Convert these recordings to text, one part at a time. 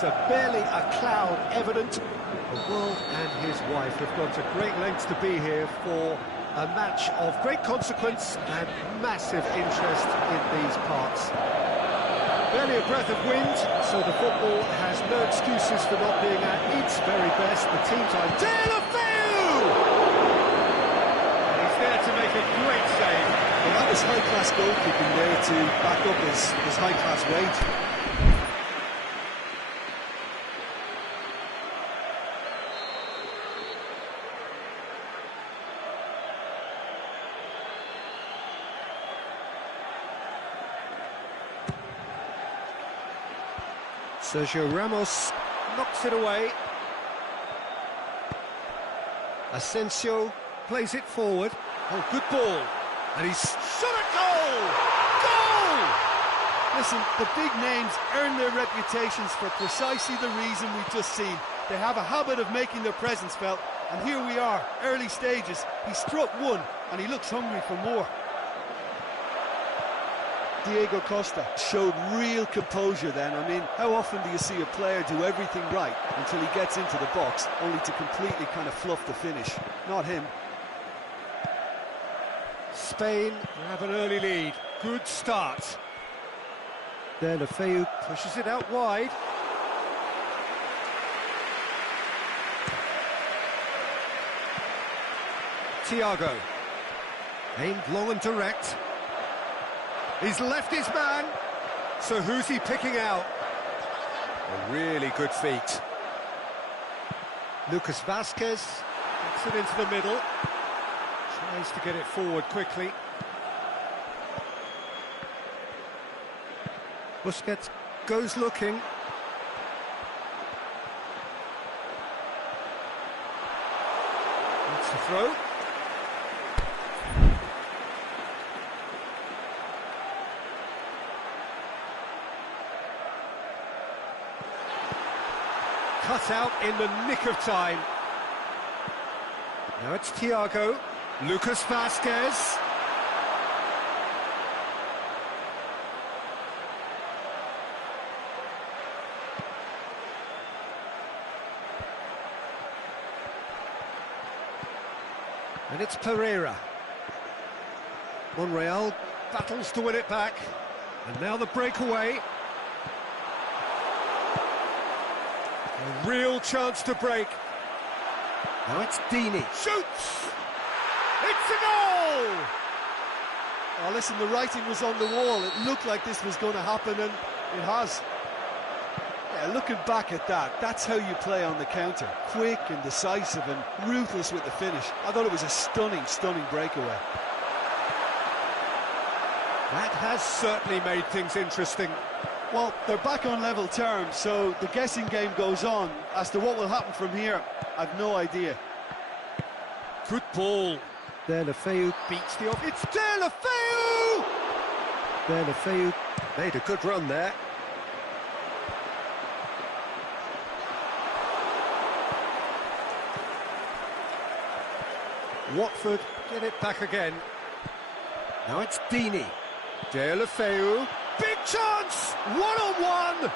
It's barely a cloud evident. The world and his wife have gone to great lengths to be here for a match of great consequence and massive interest in these parts. Barely a breath of wind, so the football has no excuses for not being at its very best. The team's idea. And he's there to make a great save. Well, that was high-class goalkeeping there to back up his high-class wage. Sergio Ramos knocks it away. Asensio plays it forward. Oh, good ball. And he's shot a goal! Goal! Listen, the big names earn their reputations for precisely the reason we've just seen. They have a habit of making their presence felt, and here we are, early stages. He struck one, and he looks hungry for more. Diego Costa showed real composure then. I mean, how often do you see a player do everything right until he gets into the box, only to completely kind of fluff the finish? Not him. Spain have an early lead. Good start. There, Lefeu pushes it out wide. Thiago. Aimed long and direct. He's left his man. So who's he picking out? A really good feat. Lucas Vazquez gets it into the middle. Tries to get it forward quickly. Busquets goes looking. That's the throw. Cut out in the nick of time. Now it's Thiago. Lucas Vazquez. And it's Pereira. Monreal battles to win it back. And now the breakaway. A real chance to break. Now it's Dini. Shoots! It's a goal! Oh, listen, the writing was on the wall. It looked like this was going to happen, and it has. Yeah, looking back at that, that's how you play on the counter. Quick and decisive and ruthless with the finish. I thought it was a stunning, stunning breakaway. That has certainly made things interesting. Well, they're back on level terms, so the guessing game goes on. As to what will happen from here, I've no idea. Good ball. There, Lefeu beats the off. It's there, Lefeu! There, Lefeu made a good run there. Watford get it back again. Now it's Dini. De La Feu. Big chance! One-on-one!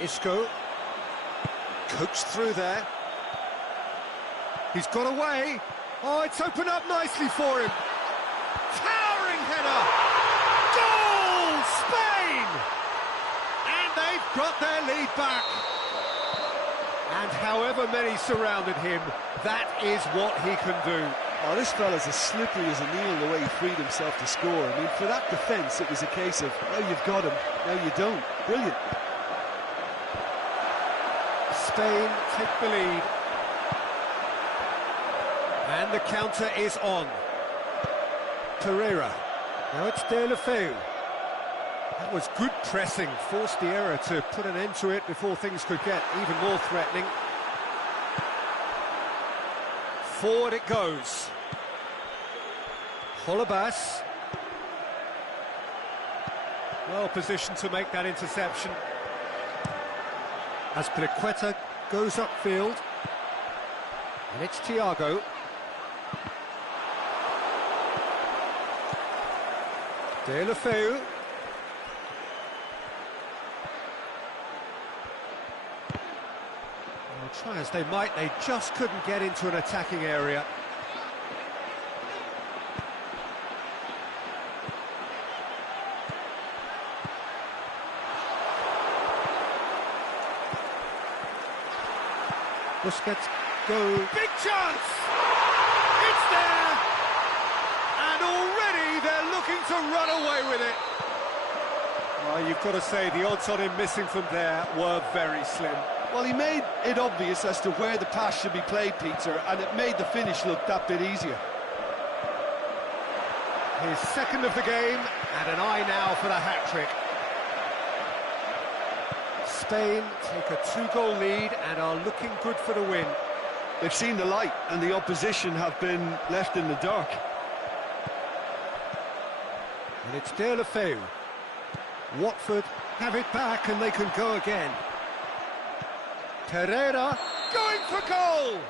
Isco. Coached through there. He's got away. Oh, it's opened up nicely for him. Towering header! Goal! Spain! And they've got their lead back. And however many surrounded him, that is what he can do. Oh, this fella's as slippery as a needle the way he freed himself to score. I mean, for that defence, it was a case of, now you've got him, now you don't. Brilliant. Spain take the lead. And the counter is on. Pereira. Now it's De La Feu. That was good pressing, forced the error to put an end to it before things could get even more threatening. Forward it goes. Holebas. Well positioned to make that interception. As Pliqueta goes upfield. And it's Thiago. De La Feu. Try as they might, they just couldn't get into an attacking area. Busquets go. Big chance! It's there! And already they're looking to run away with it. Well, you've got to say the odds on him missing from there were very slim. Well, he made it obvious as to where the pass should be played, Peter, and it made the finish look that bit easier. His second of the game, and an eye now for the hat-trick. Spain take a 2-goal lead and are looking good for the win. They've seen the light, and the opposition have been left in the dark. And it's De La Feu. Watford have it back and they can go again. Pereira going for goal!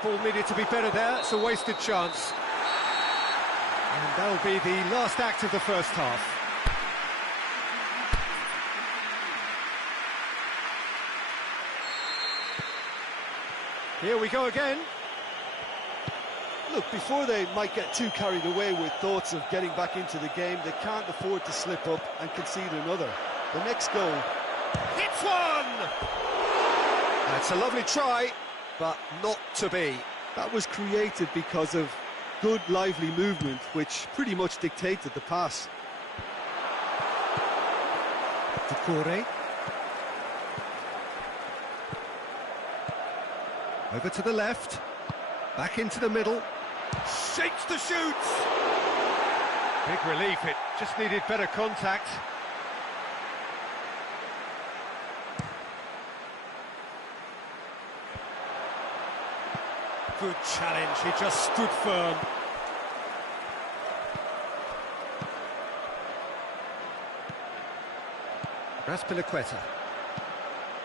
Ball needed to be better there, it's a wasted chance. And that'll be the last act of the first half. Here we go again. Look, before they might get too carried away with thoughts of getting back into the game, they can't afford to slip up and concede another. The next goal. Hits one! That's a lovely try, but not to be. That was created because of good, lively movement, which pretty much dictated the pass. Decore. Over to the left. Back into the middle. Shakes the shoots! Big relief, it just needed better contact. Good challenge, he just stood firm. Raspilicueta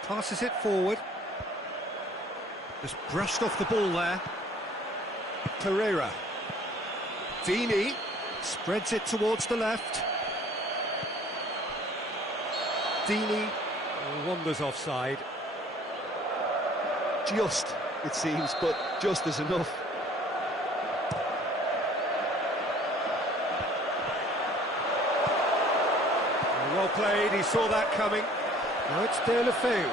passes it forward. Just brushed off the ball there. Pereira. Dini spreads it towards the left. Dini wanders offside. Just, it seems, but just is enough. Well played, he saw that coming. Now it's De La Feu.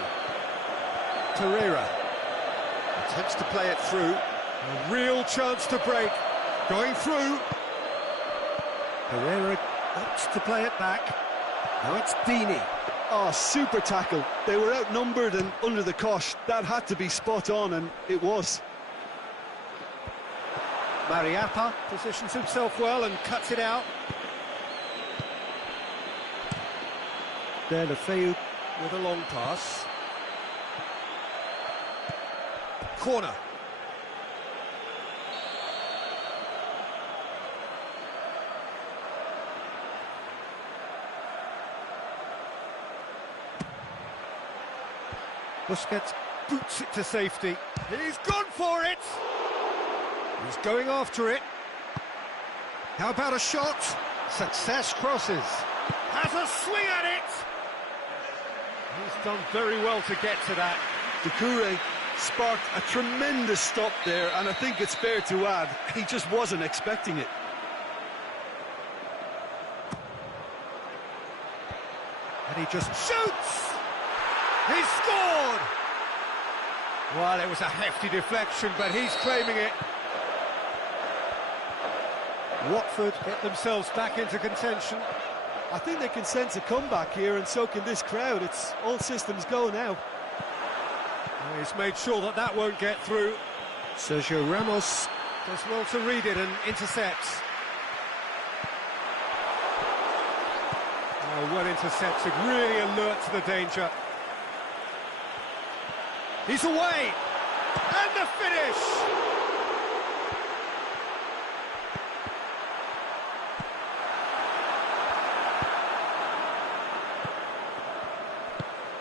Pereira attempts to play it through. A real chance to break. Going through. Pereira opts to play it back. Now it's Dini. Oh, super tackle. They were outnumbered and under the cosh. That had to be spot on, and it was. Mariappa positions himself well and cuts it out. De La Feu with a long pass. Corner. Busquets boots it to safety. He's gone for it! He's going after it. How about a shot? Success crosses. Has a swing at it! He's done very well to get to that. Decore sparked a tremendous stop there, and I think it's fair to add, he just wasn't expecting it. And he just shoots! He scored! Well, it was a hefty deflection, but he's claiming it. Watford get themselves back into contention. I think they can sense a comeback here, and so can this crowd. It's all systems go now. Well, he's made sure that that won't get through. Sergio Ramos does well to read it and intercepts. Oh, well intercepted, really alert to the danger. He's away! And the finish!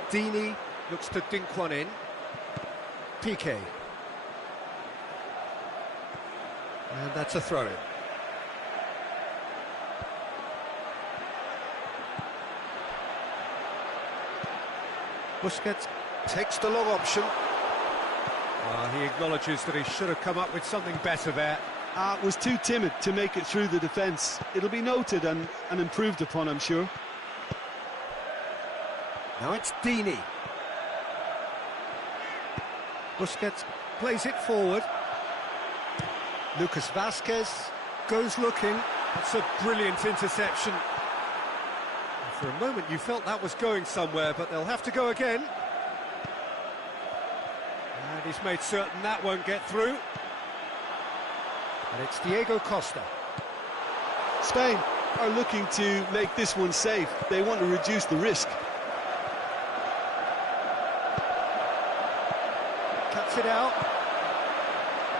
Dini looks to dink one in. Piqué. And that's a throw-in. Busquets takes the long option. He acknowledges that he should have come up with something better there. Was too timid to make it through the defence. It'll be noted and improved upon, I'm sure. Now it's Dini. Busquets plays it forward. Lucas Vazquez goes looking. That's a brilliant interception. For a moment you felt that was going somewhere, but they'll have to go again. And he's made certain that won't get through. And it's Diego Costa. Spain are looking to make this one safe. They want to reduce the risk. Cuts it out.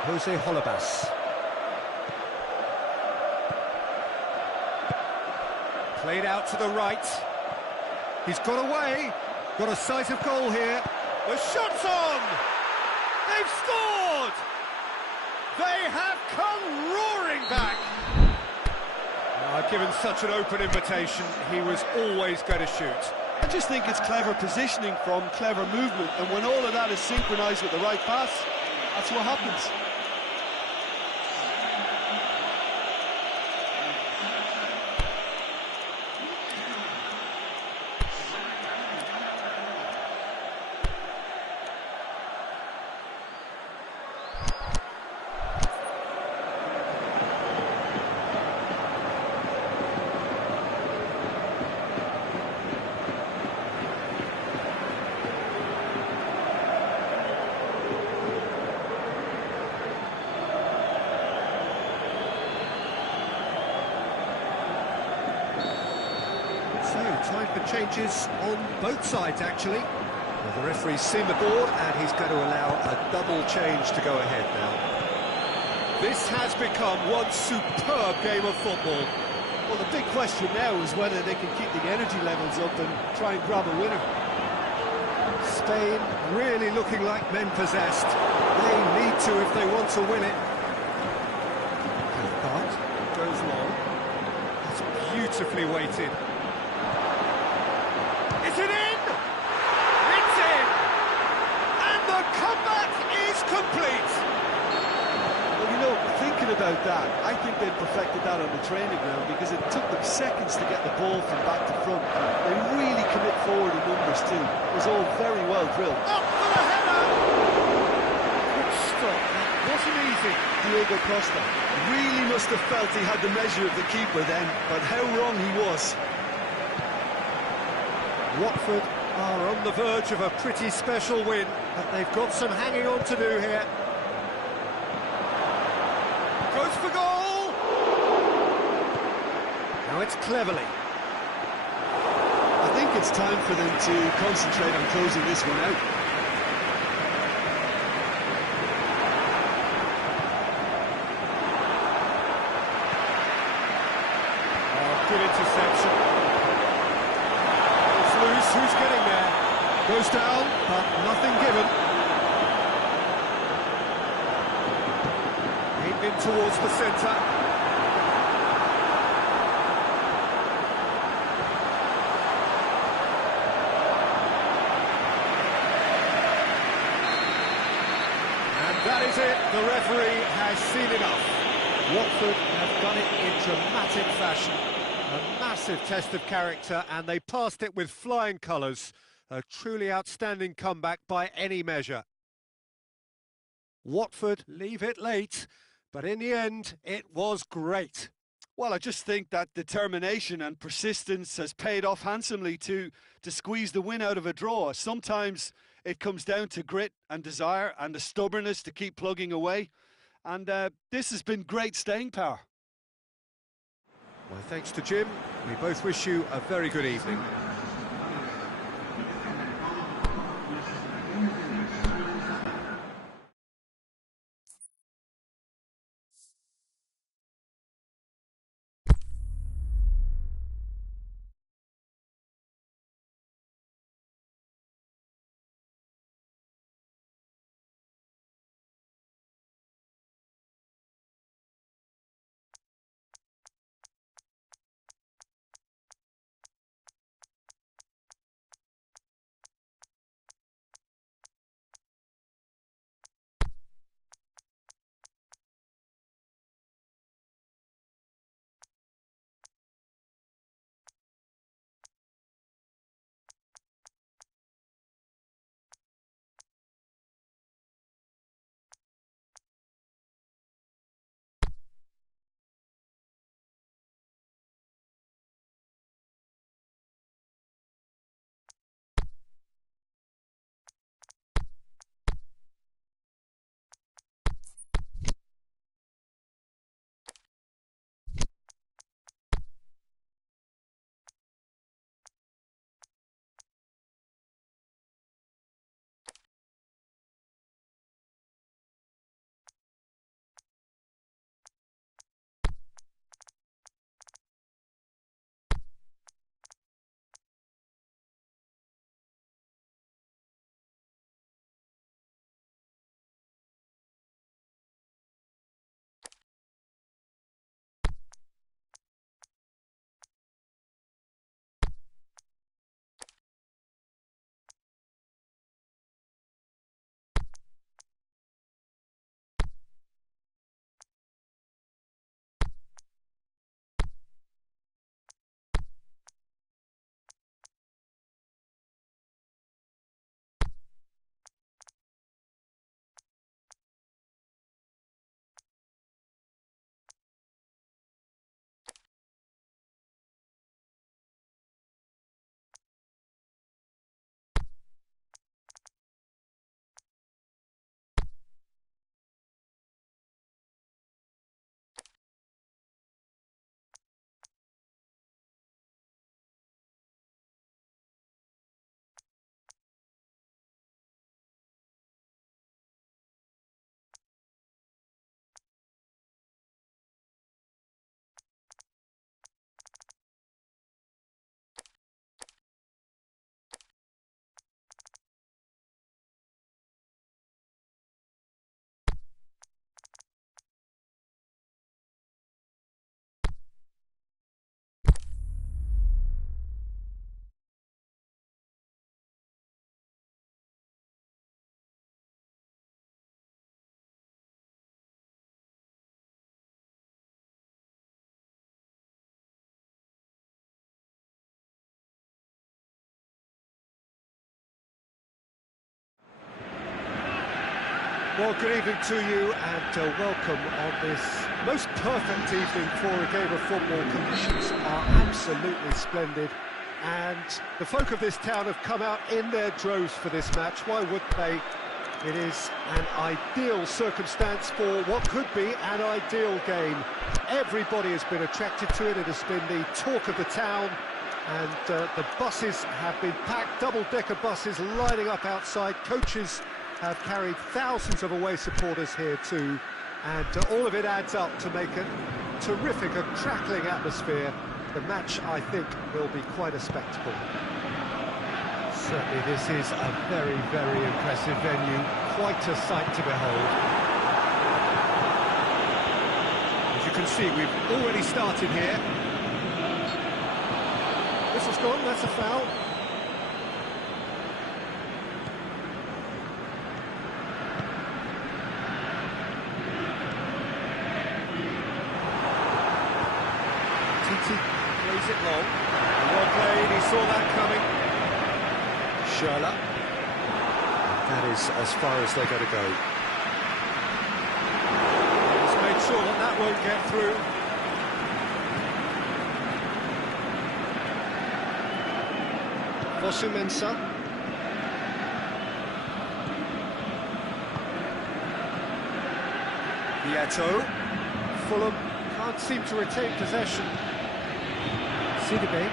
Jose Holebas. Played out to the right. He's got away. Got a sight of goal here. The shot's on! They've scored! They have come roaring back! Given such an open invitation, he was always going to shoot. I just think it's clever positioning from clever movement, and when all of that is synchronised with the right pass, that's what happens. Time for changes on both sides, actually. Well, the referee's seen the board, and he's going to allow a double change to go ahead now. This has become one superb game of football. Well, the big question now is whether they can keep the energy levels up and try and grab a winner. Spain really looking like men possessed. They need to if they want to win it. But goes long. That's beautifully weighted. Is it in? It's in! And the comeback is complete! Well, you know, thinking about that, I think they perfected that on the training ground because it took them seconds to get the ball from back to front. They really commit forward in numbers too. It was all very well drilled. Up for the header! Good stop, that wasn't easy. Diego Costa really must have felt he had the measure of the keeper then, but how wrong he was. Watford are on the verge of a pretty special win, but they've got some hanging on to do here. Goes for goal! Now it's Cleverly. I think it's time for them to concentrate on closing this one out. Oh, good interception. Who's getting there? Goes down, but nothing given. Aimed in towards the centre. And that is it. The referee has seen enough. Watford have done it in dramatic fashion. A massive test of character, and they passed it with flying colours. A truly outstanding comeback by any measure. Watford leave it late, but in the end, it was great. Well, I just think that determination and persistence has paid off handsomely to squeeze the win out of a draw. Sometimes it comes down to grit and desire and the stubbornness to keep plugging away. And this has been great staying power. My thanks to Jim. We both wish you a very good evening. Well, good evening to you and welcome on this most perfect evening for a game of football. Conditions are absolutely splendid and the folk of this town have come out in their droves for this match. Why wouldn't they? It is an ideal circumstance for what could be an ideal game. Everybody has been attracted to it. It has been the talk of the town. And the buses have been packed, double-decker buses lining up outside. Coaches have carried thousands of away supporters here too, and all of it adds up to make a terrific, a crackling atmosphere. The match, I think, will be quite a spectacle. Certainly this is a very, very impressive venue, quite a sight to behold. As you can see, we've already started here. Whistle's gone, that's a foul. Titi plays it long. Well played, he saw that coming. Schürrle. That is as far as they're going to go. He's made sure that that won't get through. Fosu-Mensah. Vieto. Fulham can't seem to retain possession. Sidibe.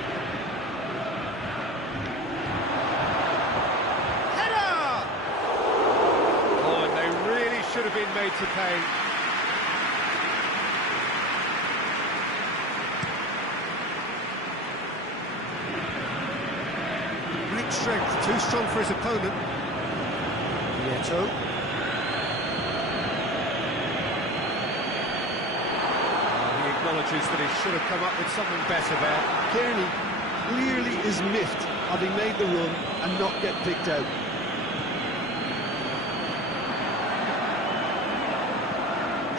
Header! Oh, and they really should have been made to pay. Great strength, too strong for his opponent. Vieto. Acknowledges that he should have come up with something better there. Kearney clearly is miffed having made the run and not get picked out.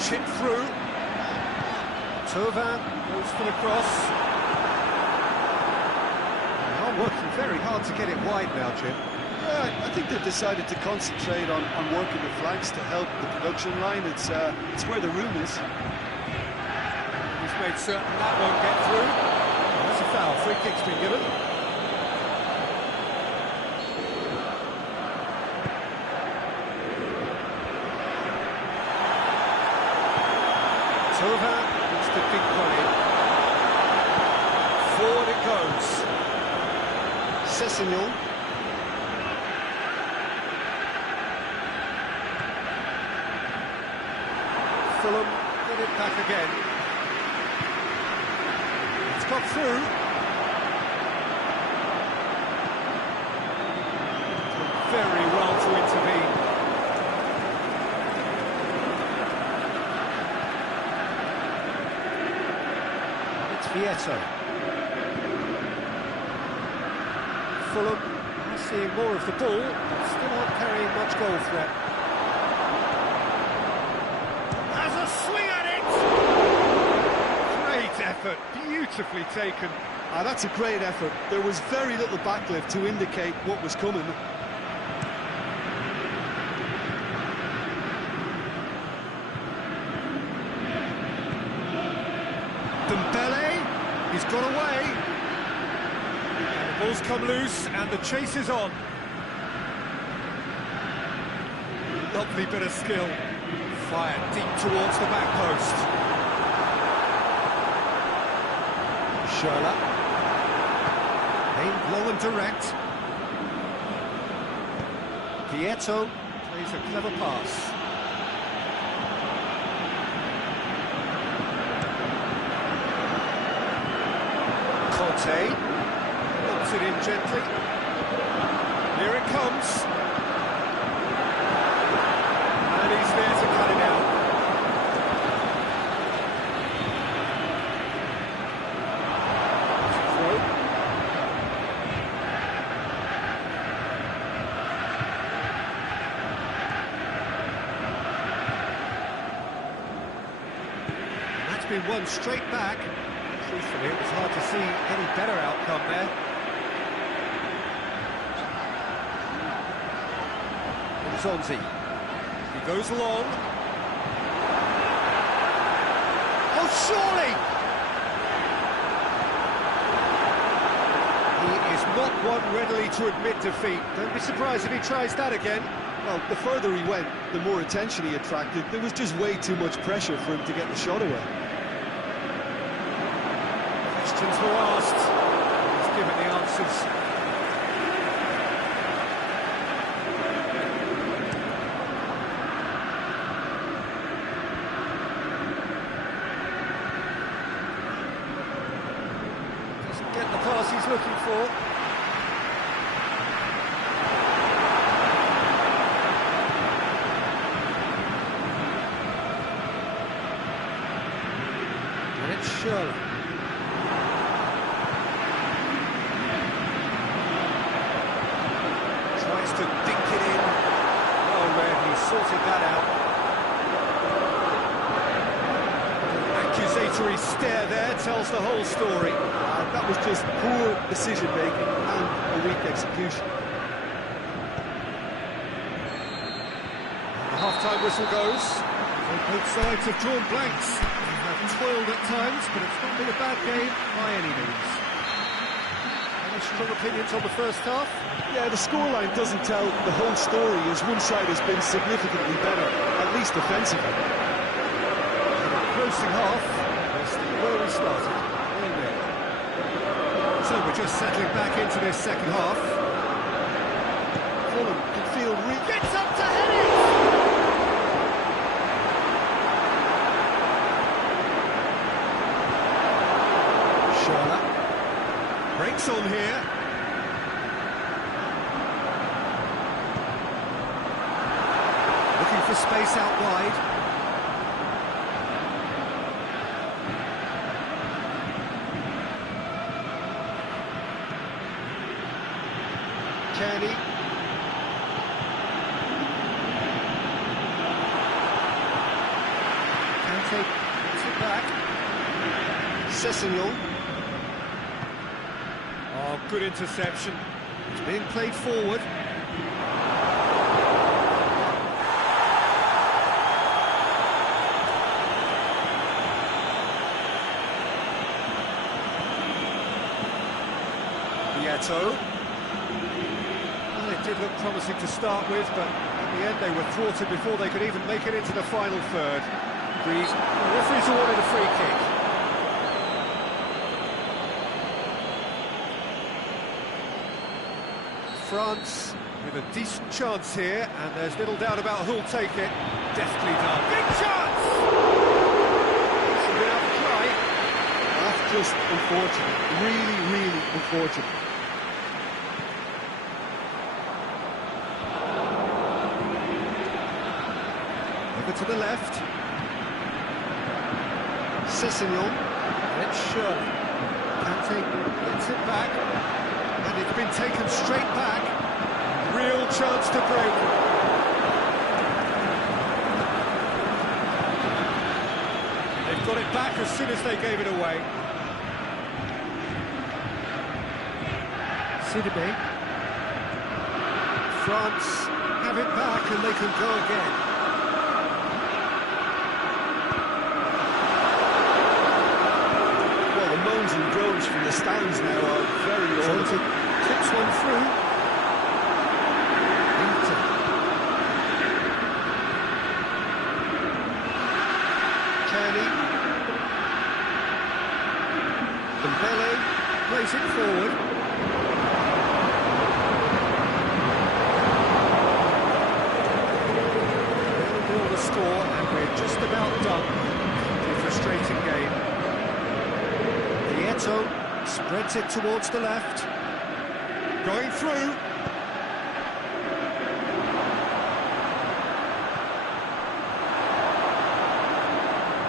Chip through. Tovan goes for the cross. Now working very hard to get it wide now, Jim. Yeah, I think they've decided to concentrate on working the flanks to help the production line. It's where the room is. Made certain that won't get through. That's a foul. Free kick's been given. Tovan looks to think on it. Forward it goes. Sessegnon. Fulham get it back again. Got through. Very well to intervene. It's Vieto. Fulham are seeing more of the ball, but still not carrying much goal threat. Has a swing at it! Great effort. Beautifully taken. That's a great effort. There was very little backlift to indicate what was coming. Dembele, he's got away. And the ball's come loose and the chase is on. Lovely bit of skill. Fired deep towards the back post. Schürrle. Aimed low and direct. Vieto plays a clever pass. Conte looks it in gently. Here it comes. And he's there to cut it out. Been won straight back. Truthfully, it was hard to see any better outcome there. Zonzi. He Goes long. Oh, surely! He is not one readily to admit defeat. Don't be surprised if he tries that again. Well, the further he went, the more attention he attracted. There was just way too much pressure for him to get the shot away. Questions were asked. He's given the answers. Doesn't get the pass he's looking for. And it's Shirley. Tries to dink it in. Well read, he sorted that out. An accusatory stare there tells the whole story. That was just poor decision-making and a weak execution. The half-time whistle goes. Both sides have drawn blanks. They have toiled at times, but it's not been a bad game by any means. Any strong opinions on the first half? Yeah, the scoreline doesn't tell the whole story, as one side has been significantly better, at least offensively. In the closing half, we're still where we started. 1-0. So we're just settling back into this second half. Fulham can feel Gets up to head it! Sharla. Breaks on here. Looking for space out wide. Kenny. Kante gets it back. Sessegnon. Oh, good interception. It's being played forward. Vieto. Well, it did look promising to start with, but in the end they were thwarted before they could even make it into the final third. The referee's awarded a free kick. France with a decent chance here, and there's little doubt about who'll take it. Deftly done. Big chance! It's a bit out of try. That's just unfortunate. Really, really unfortunate. Over to the left. Sessegnon. And it's Shirley. Kante gets it back. And it's been taken straight back. Real chance to break. They've got it back as soon as they gave it away. Sidibe. France have it back and they can go again. Well, the moans and groans from the stands now are very audible. Tips one through. Inter. Kearney. Dembele plays it forward. They'll build a score, and we're just about done. A frustrating game. Vieto spreads it towards the left. Going through.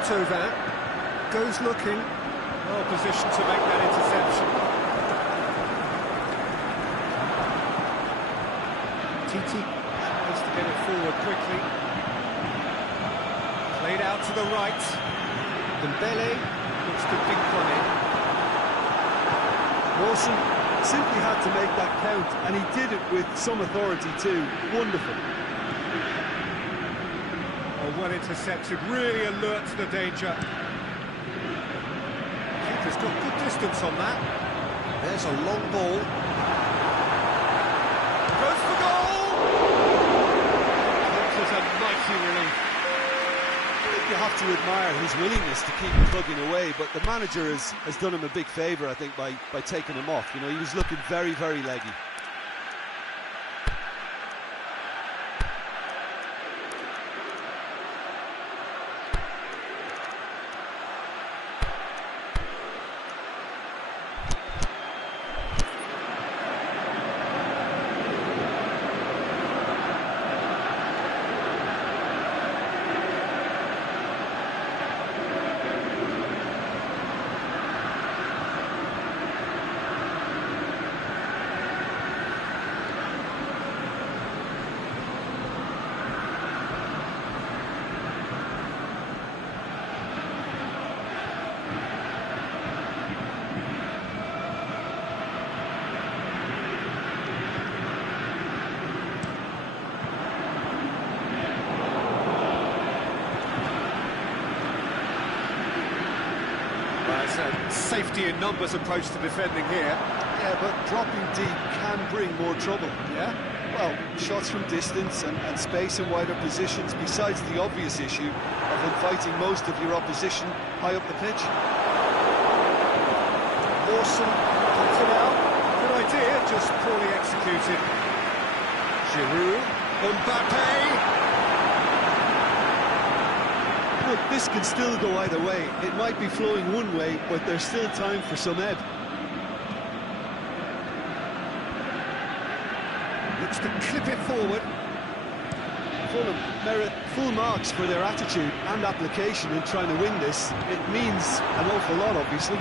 Tauvin goes looking. Well positioned to make that interception. Titi has to get it forward quickly. Played out to the right. Dembele looks to dink one in. Wilson simply had to make that count, and he did it with some authority too. Wonderful. well intercepted, really alert to the danger. Keeper's got good distance on that. There's a long ball. Goes for goal! That was a mighty relief. I think you have to admire his willingness to keep plugging away, but the manager has done him a big favour, I think, by taking him off. You know, he was looking very, very leggy. Safety in numbers approach to defending here. Yeah, but dropping deep can bring more trouble, yeah? Well, shots from distance and space in wider positions, besides the obvious issue of inviting most of your opposition high up the pitch. Awesome, cuts it out. Good idea, just poorly executed. Giroud, Mbappe. Look, this can still go either way. It might be flowing one way, but there's still time for some ebb. Looks to clip it forward. Fulham merit full marks for their attitude and application in trying to win this. It means an awful lot, obviously.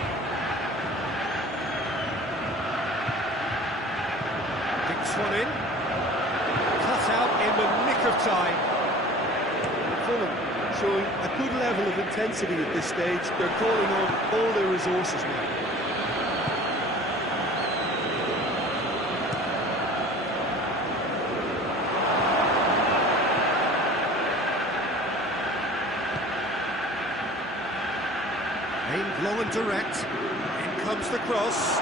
Kicks one in. Cut out in the nick of time. Fulham showing a good level of intensity at this stage. They're calling on all their resources now. Aimed long and direct. In comes the cross.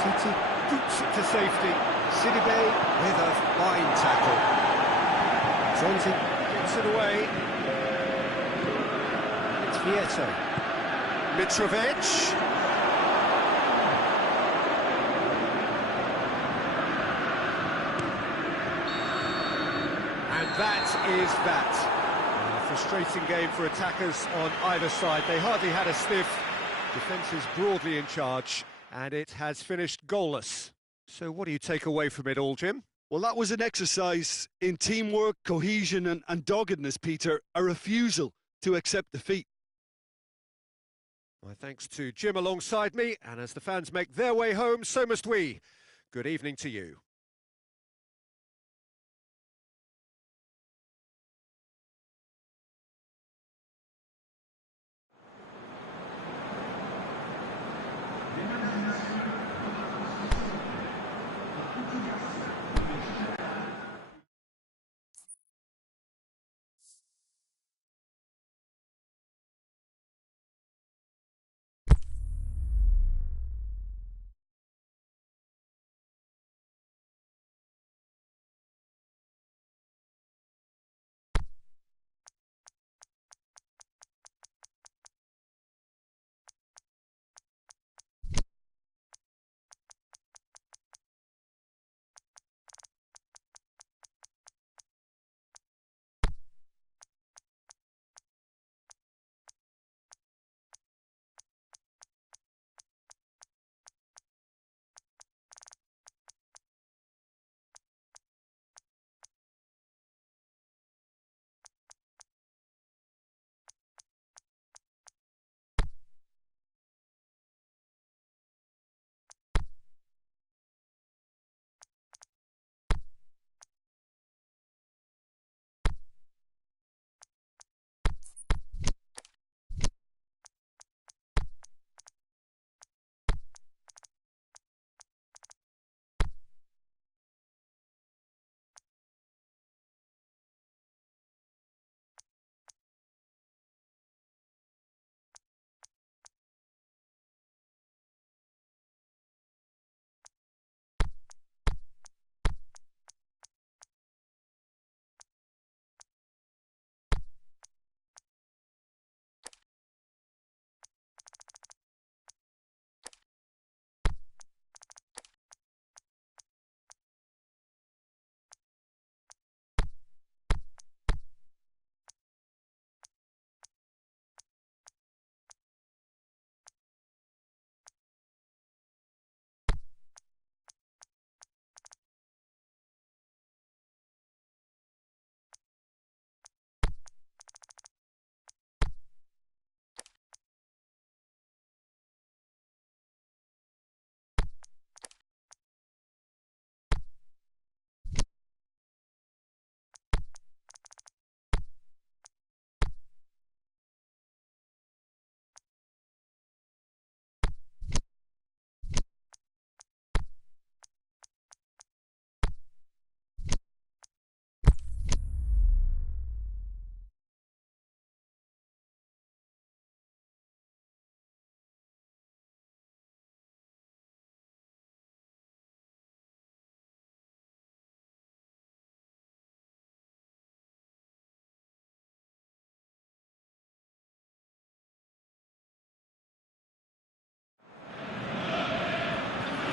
Titi boots it to safety. Sidibe with a fine tackle. Zonzi gets it away. It's Vieto. Mitrovic. And that is that. A frustrating game for attackers on either side. They hardly had a sniff. Defence is broadly in charge, and it has finished goalless. So what do you take away from it all, Jim? Well, that was an exercise in teamwork, cohesion and doggedness, Peter. A refusal to accept defeat. My thanks to Jim alongside me, and as the fans make their way home, so must we. Good evening to you.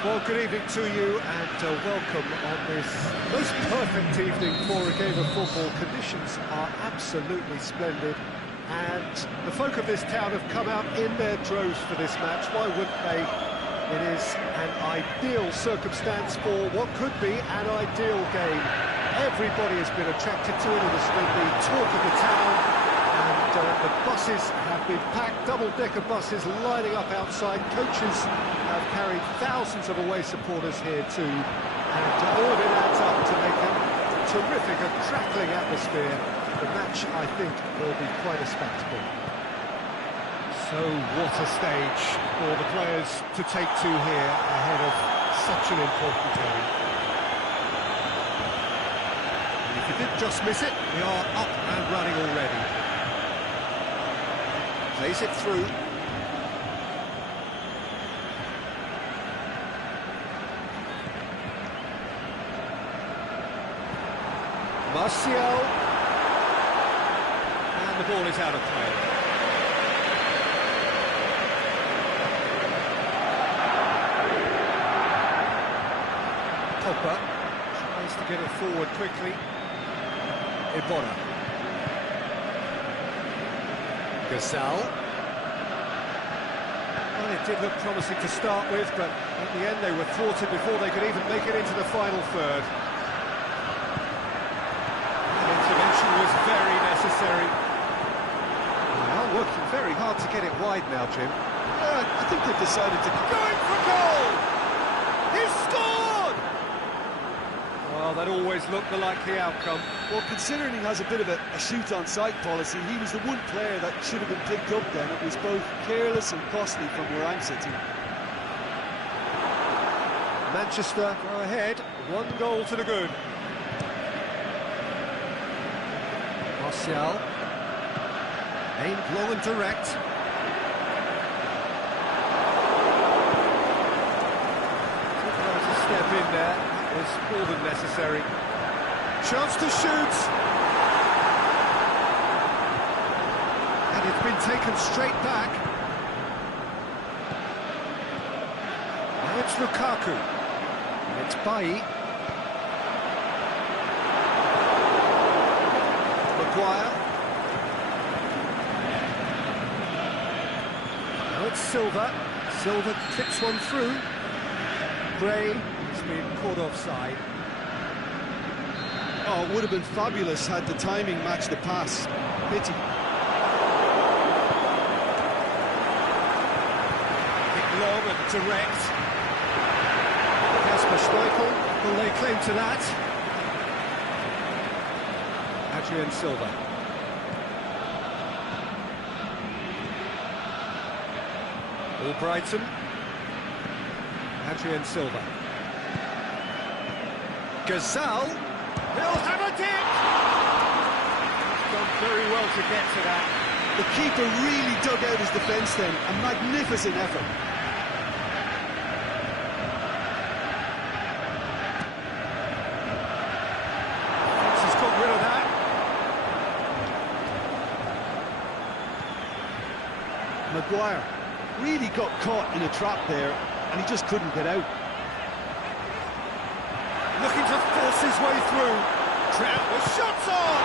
Well, good evening to you and welcome on this most perfect evening for a game of football. Conditions are absolutely splendid and the folk of this town have come out in their droves for this match. Why wouldn't they? It is an ideal circumstance for what could be an ideal game. Everybody has been attracted to it. It has been the talk of the town. And the buses have been packed, double-decker buses lining up outside. Coaches have carried thousands of away supporters here too. And all of it adds up to make a terrific, crackling atmosphere. The match, I think, will be quite a spectacle. So what a stage for the players to take to here ahead of such an important game. And if you did just miss it, we are up and running already. Plays it through. Martial. And the ball is out of play. Pogba tries to get it forward quickly. Ibotta. Gazal. Well, it did look promising to start with, but in the end they were thwarted before they could even make it into the final third. The intervention was very necessary. Well, working very hard to get it wide now, Jim. I think they've decided to Going for goal! He scored! Well, that always looked the likely outcome. Well, considering he has a bit of a shoot-on-sight policy, he was the one player that should have been picked up then. It was both careless and costly from where I'm sitting. Manchester go ahead, 1 goal to the good. Martial, aimed low and direct. Took a step in there, that was more than necessary. Chance to shoot. And it's been taken straight back. Now it's Lukaku. It's Bailly. Maguire. Now it's Silva. Silva clips one through. Gray has been caught offside. Oh, it would have been fabulous had the timing matched the pass. Pity. Hit long and direct. Kasper Schmeichel will lay claim to that. Adrian Silva. Albrighton. Adrian Silva. Gazal. He'll have a dip! He's done very well to get to that. The keeper really dug out his defence then. A magnificent effort. He's got rid of that. Maguire really got caught in a trap there, and he just couldn't get out. Looking to force his way through. Trout with shots on!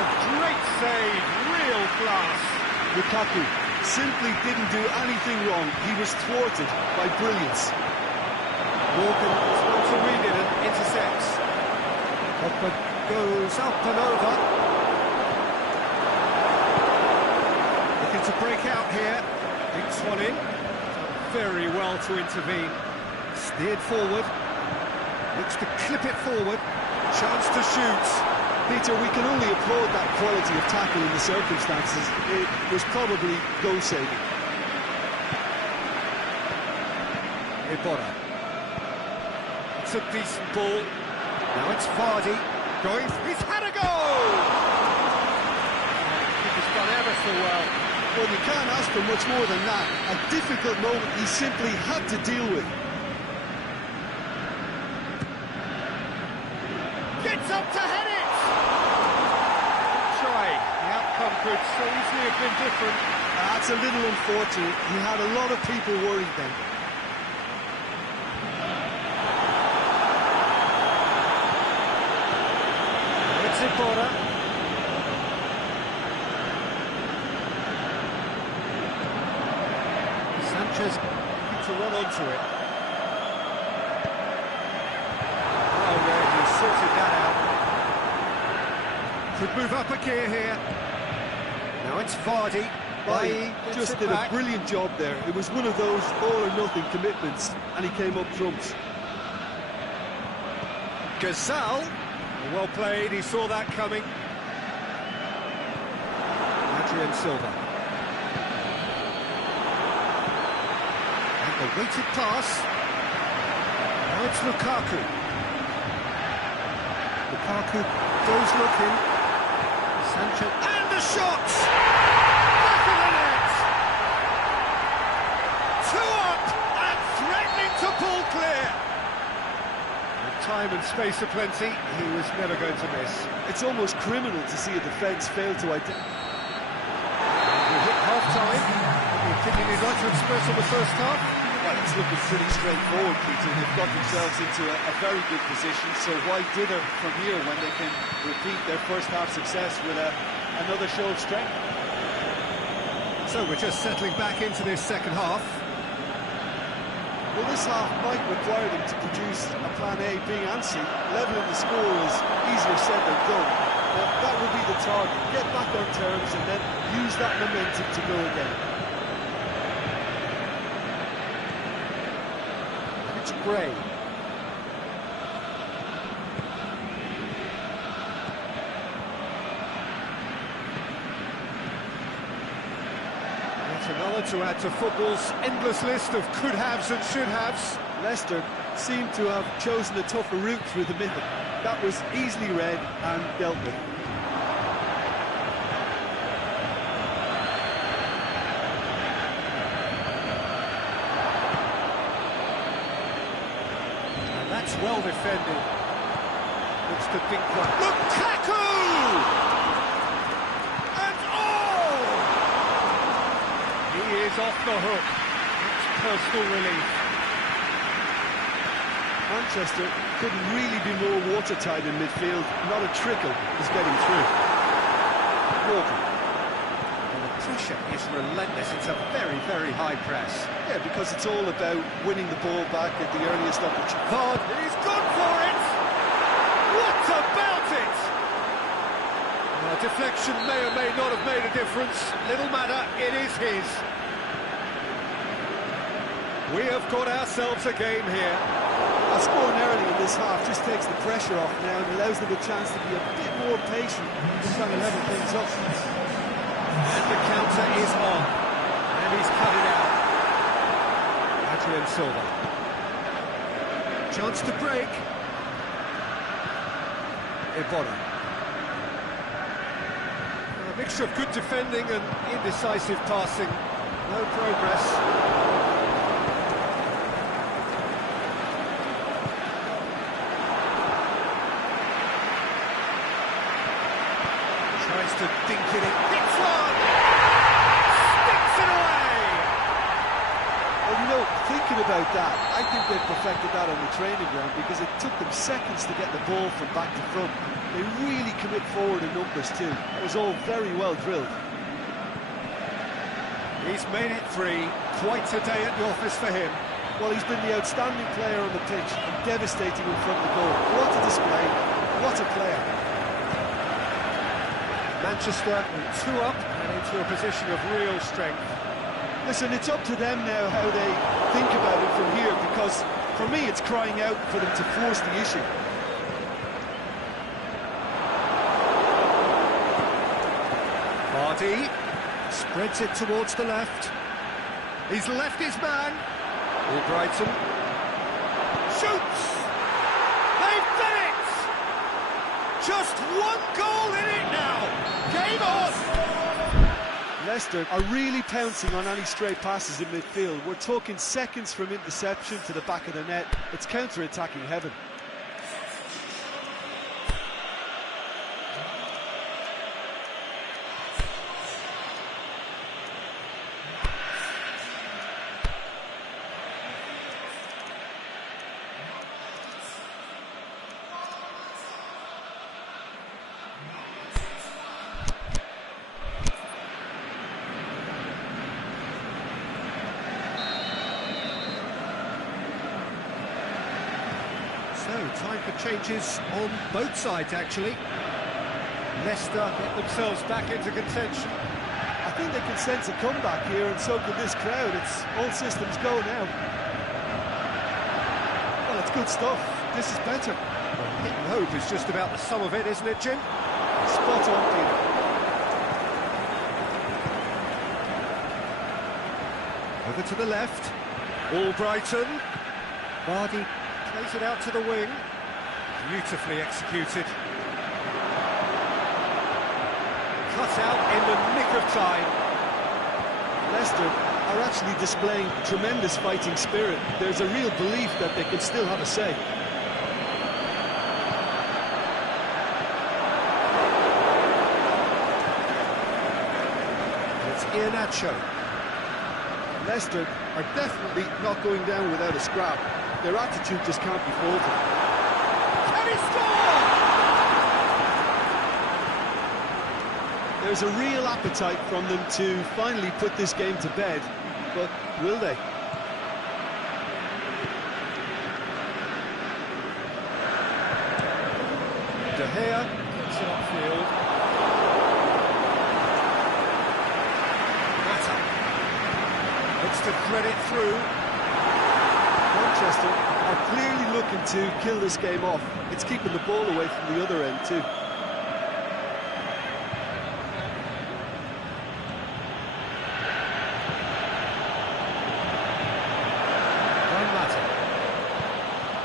A great save, real class. Lukaku simply didn't do anything wrong. He was thwarted by brilliance. Morgan is one to read it and intercepts. Pogba goes up and over. Looking to break out here. Dinks one in. Done very well to intervene. Steered forward. Looks to clip it forward. Chance to shoot. Peter, we can only applaud that quality of tackle in the circumstances. It was probably goal-saving. Ibotta. It's a decent ball. Now it's Vardy. Going. He's had a goal! He's done ever so well. Well, you can't ask for much more than that. A difficult moment he simply had to deal with. Gets up to head it! Try. The outcome could so easily have been different. That's a little unfortunate. He had a lot of people worried then. Ebora. Sanchez looking to run onto it. Oh, yeah, he sorted that out. Could move up a gear here. Now it's Vardy. He just did a brilliant job there. It was one of those all-or-nothing commitments, and he came up trumps. Gazal. Well played, he saw that coming. Adrian Silva. And the weighted pass. Now it's Lukaku. Lukaku goes looking. Sanchez. And the shot! Back of the net! 2 up and threatening to pull clear. Time and space aplenty, he was never going to miss. It's almost criminal to see a defence fail to identify. We hit half-time. Any opinion you'd like to express on the first half? Well, it's looking pretty straightforward, Peter. They've got themselves into a very good position, so why dither from here when they can repeat their first half success with another show of strength? So we're just settling back into this second half. Well, this half might require them to produce a plan A, B and C. Levelling the score is easier said than done, but that will be the target. Get back on terms and then use that momentum to go again. It's Gray. Another to add to football's endless list of could-haves and should-haves. Leicester seem to have chosen a tougher route through the middle. That was easily read and dealt with. And that's well defended. Looks to dink one. Lukaku! Off the hook. It's personal relief. Manchester couldn't really be more watertight in midfield. Not a trickle is getting through. Walker. And the pressure is relentless. It's a very, very high press. Yeah, because it's all about winning the ball back at the earliest opportunity. Hard. He's gone for it. What about it? Deflection may or may not have made a difference. Little matter, it is his. We have got ourselves a game here. Scoring early in this half just takes the pressure off now and allows them a chance to be a bit more patient to try to level things up. And the counter is on. And he's cut it out. Adrian Silva. Chance to break. Ebora. A mixture of good defending and indecisive passing. No progress. To dink it in. Hits one! Sticks it away! Well, you know, thinking about that, I think they've perfected that on the training ground because it took them seconds to get the ball from back to front. They really commit forward in numbers too. It was all very well drilled. He's made it 3. Quite a day at the office for him. Well, he's been the outstanding player on the pitch and devastating in front of the goal. What a display, what a player. Manchester 2 up and into a position of real strength. Listen, it's up to them now how they think about it from here, because for me it's crying out for them to force the issue. Vardy spreads it towards the left. He's left his man. Albrighton shoots. They've done it. Just 1 goal in it now. Game on! Leicester are really pouncing on any stray passes in midfield. We're talking seconds from interception to the back of the net. It's counter-attacking heaven. time for changes on both sides, actually. Leicester get themselves back into contention. I think they can sense a comeback here, and so can this crowd. It's all systems go now. Well, it's good stuff. This is better. Hit and hope is just about the sum of it, isn't it, Jim? Spot on, Peter. Over to the left. Albrighton. Vardy plays it out to the wing. Beautifully executed. Cut out in the nick of time. Leicester are actually displaying tremendous fighting spirit. There's a real belief that they can still have a say. It's Iheanacho. Leicester are definitely not going down without a scrap. Their attitude just can't be faulted. Can he score? There's a real appetite from them to finally put this game to bed, but will they? De Gea gets it upfield. Mata looks to thread it through. Manchester are clearly looking to kill this game off. It's keeping the ball away from the other end too.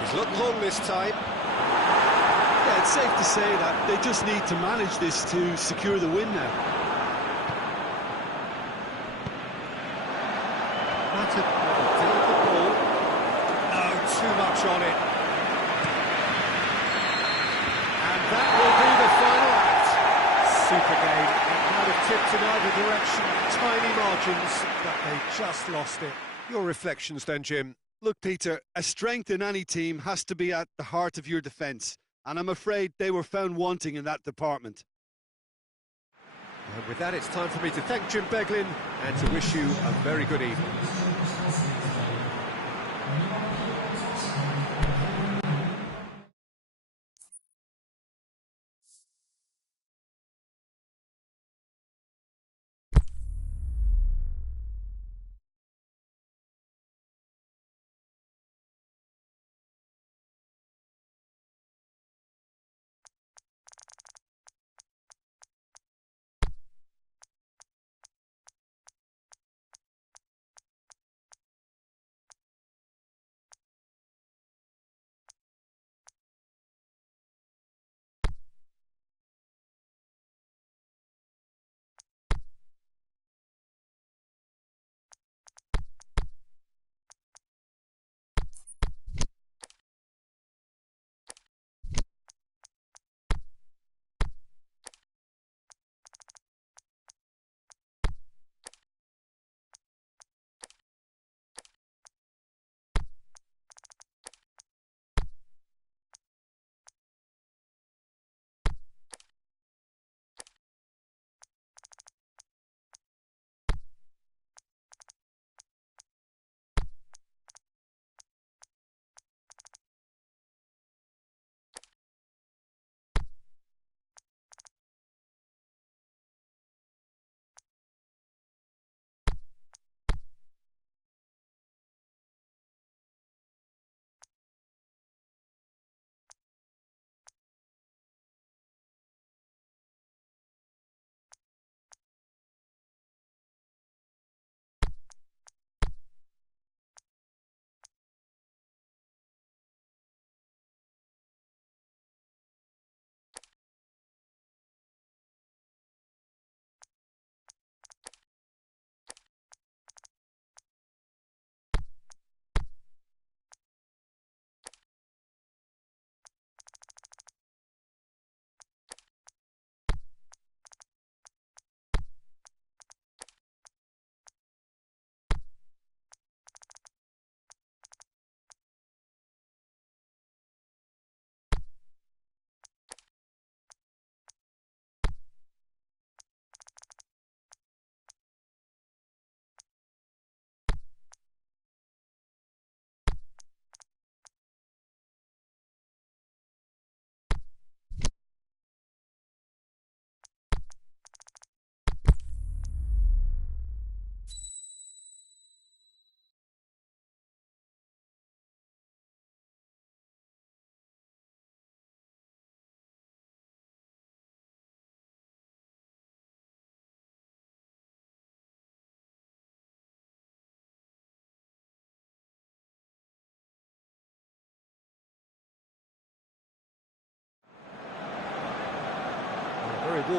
He's looked long this time. Yeah, it's safe to say that they just need to manage this to secure the win now. Mata dealt the ball. No, too much on it. And that will be the final act. Super game. It might have tipped in either direction. Tiny margins, but they just lost it. Your reflections then, Jim? Look, Peter, a strength in any team has to be at the heart of your defence, and I'm afraid they were found wanting in that department. And with that, it's time for me to thank Jim Beglin and to wish you a very good evening.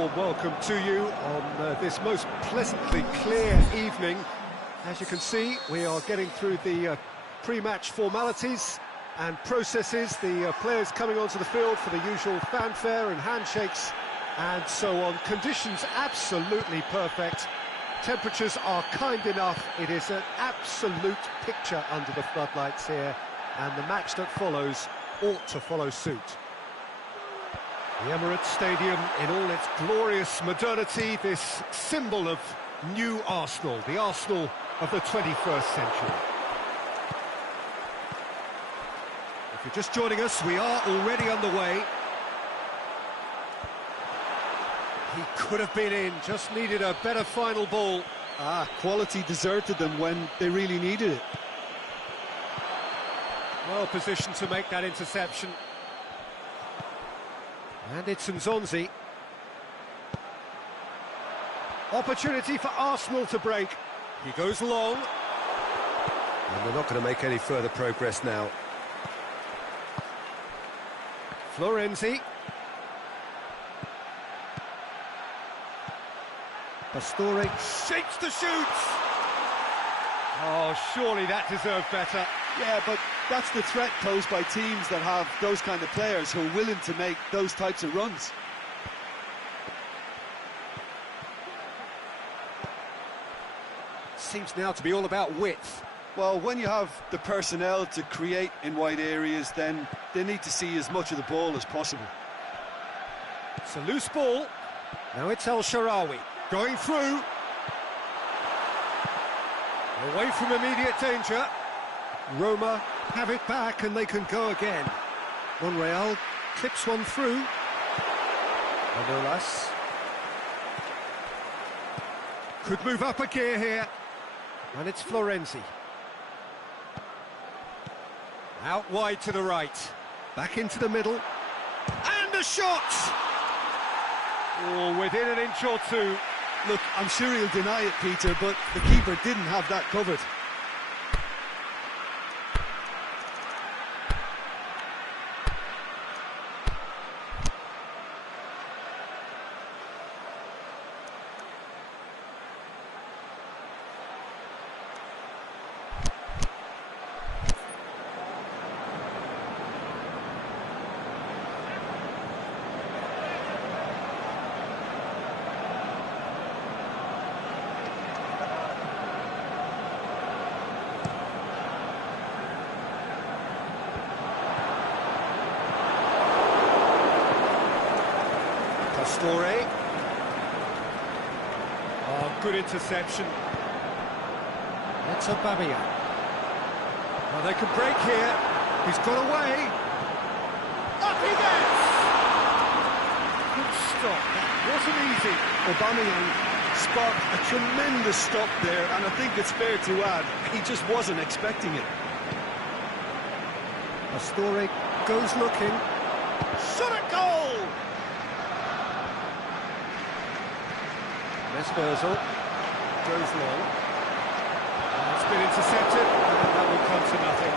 warm welcome to you on this most pleasantly clear evening. As you can see, we are getting through the pre-match formalities and processes, the players coming onto the field for the usual fanfare and handshakes and so on. Conditions absolutely perfect. Temperatures are kind enough. It is an absolute picture under the floodlights here, and the match that follows ought to follow suit. The Emirates Stadium in all its glorious modernity, this symbol of new Arsenal, the Arsenal of the 21st century. If you're just joining us, we are already underway. He could have been in, just needed a better final ball. Quality deserted them when they really needed it. Well positioned to make that interception. And it's Nzonzi. Opportunity for Arsenal to break. He goes long. And they're not going to make any further progress now. Florenzi. Pastore shapes the shoots. Oh, surely that deserved better. Yeah, but that's the threat posed by teams that have those kind of players who are willing to make those types of runs. Seems now to be all about width. Well, when you have the personnel to create in wide areas, then they need to see as much of the ball as possible. It's a loose ball. Now it's El Shaarawy. Going through. Away from immediate danger. Roma have it back and they can go again. Monreal clips one through. Manolas could move up a gear here. And it's Florenzi. Out wide to the right. Back into the middle. And a shot! Oh, within an inch or two. Look, I'm sure he'll deny it, Peter, but the keeper didn't have that covered. Pastore. Oh, good interception. It's Aubameyang. Well, they can break here. He's got away. Up he gets! Good stop. That wasn't easy. Aubameyang sparked a tremendous stop there, and I think it's fair to add, he just wasn't expecting it. Pastore goes looking. Shot at goal! Mesperzel goes long. It's been intercepted, and that will come to nothing.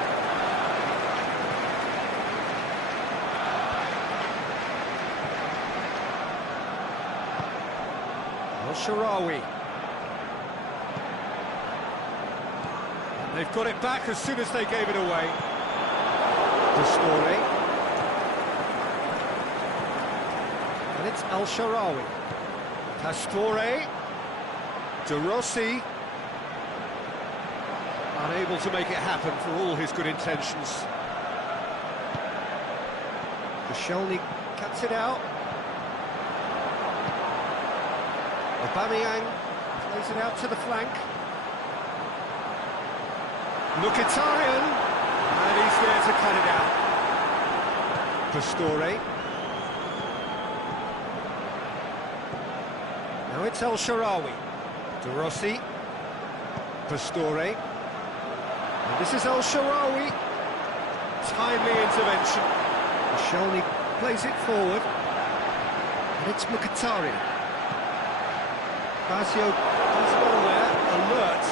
El Shaarawy. And they've got it back as soon as they gave it away. Pastore. And it's El Shaarawy. Pastore, De Rossi, unable to make it happen for all his good intentions. Koscielny cuts it out. Aubameyang plays it out to the flank. Mkhitaryan, and he's there to cut it out. Pastore. Now it's El Shaarawy. De Rossi. Pastore. And this is El Shaarawy. Timely intervention. Koscielny plays it forward. And it's Mkhitaryan. Basio has it all there. Alert.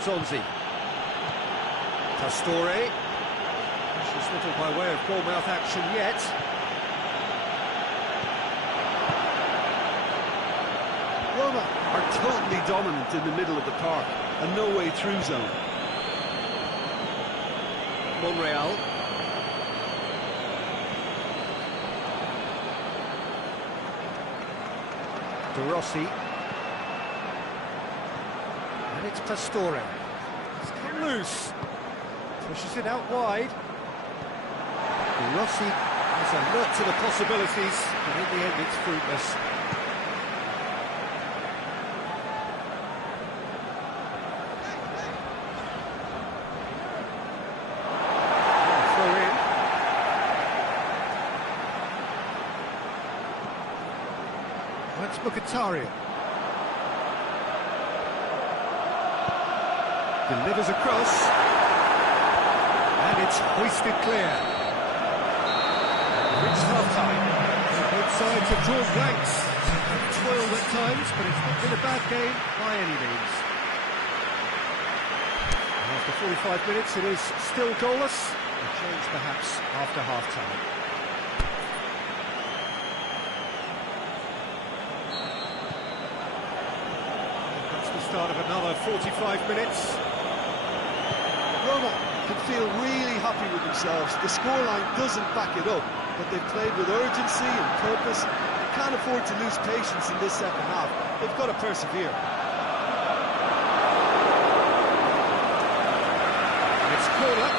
Nzonzi. Pastore. She's little by way of goalmouth action yet. Roma are totally dominant in the middle of the park, and no way through zone. Monreal. De Rossi. And it's Pastore. It's come loose. Pushes it out wide. De Rossi is alert to the possibilities, but in the end it's fruitless. That's Mkhitaryan. Delivers across. And it's hoisted clear. It's half-time. Both sides have drawn blanks. Toiled at times, but it's not been a bad game by any means. After 45 minutes, it is still goalless. A change perhaps after half-time. Start of another 45 minutes. Roma can feel really happy with themselves. The scoreline doesn't back it up, but they've played with urgency and purpose. They can't afford to lose patience in this second half. They've got to persevere. It's corner.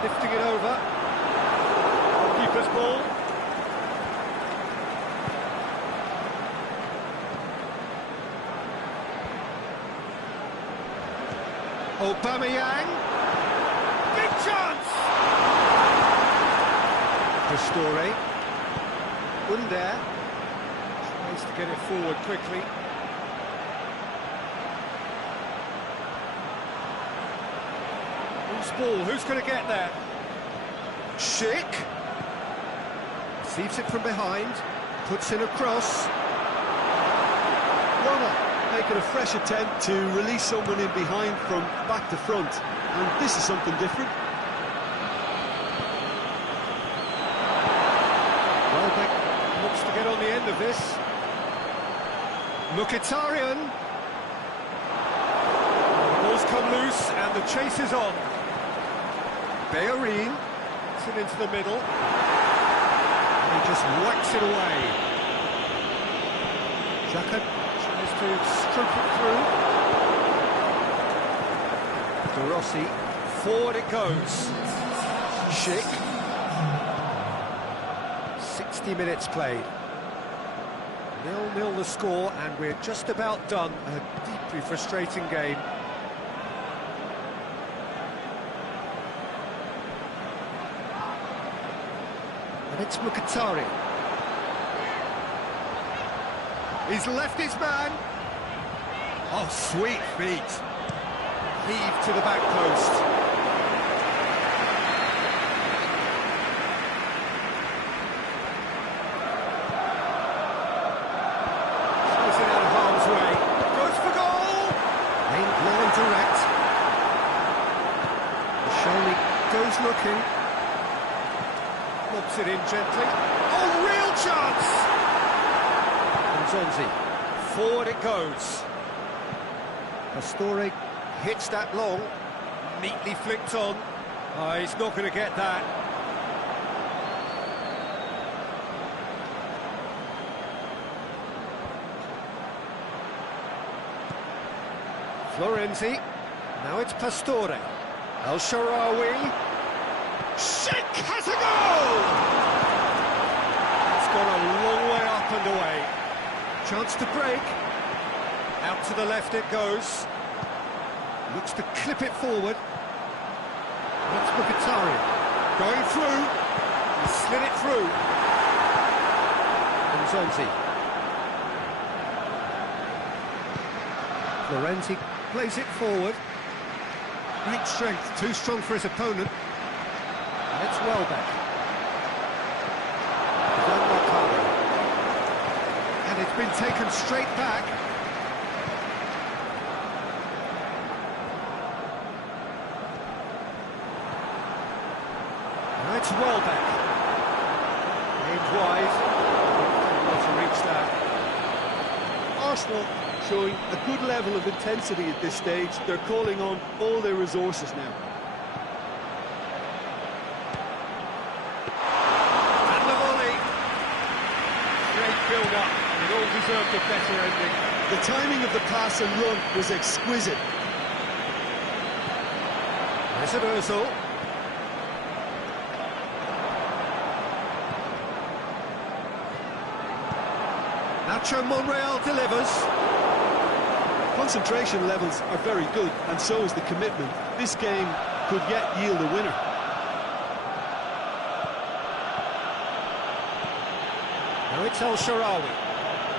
Lifting it over. Keeper's ball. Aubameyang. Big chance! Pastore. Under. Tries to get it forward quickly. Ball, who's going to get there? Schick receives it from behind, puts in a cross. Roma making a fresh attempt to release someone in behind from back to front, and this is something different. Welbeck looks to get on the end of this. Mkhitaryan. The ball's come loose and the chase is on. Bellerin puts it into the middle, and he just whacks it away. Xhaka tries to stroke it through. De Rossi, forward it goes. Schick. 60 minutes played. 0-0 the score, and we're just about done. A deeply frustrating game. It's Mkhitaryan. He's left his man. Oh, sweet feet. Heave to the back post. Plays it out of harm's way. Goes for goal. Ain't line direct. Shoney goes looking. Lobs it in gently. Oh, real chance! And Zonzi. Forward it goes. Pastore hits that long. Neatly flicked on. Oh, he's not going to get that. Florenzi. Now it's Pastore. El Shaarawy. Schick has a goal! It's gone a long way up and away. Chance to break. Out to the left it goes. Looks to clip it forward. That's Mkhitaryan. Going through. He slid it through. And Zonzi. Florenzi plays it forward. Great strength, too strong for his opponent. And it's Welbeck. been taken straight back. Now it's Welbeck. Aimed wide. Not to reach that. Arsenal showing a good level of intensity at this stage. They're calling on all their resources now. And the volley. Great build-up. It all deserved a better ending. The timing of the pass and run was exquisite. There's Ozil. Nacho Monreal delivers. Concentration levels are very good, and so is the commitment. This game could yet yield a winner. Now it's El Shaarawy.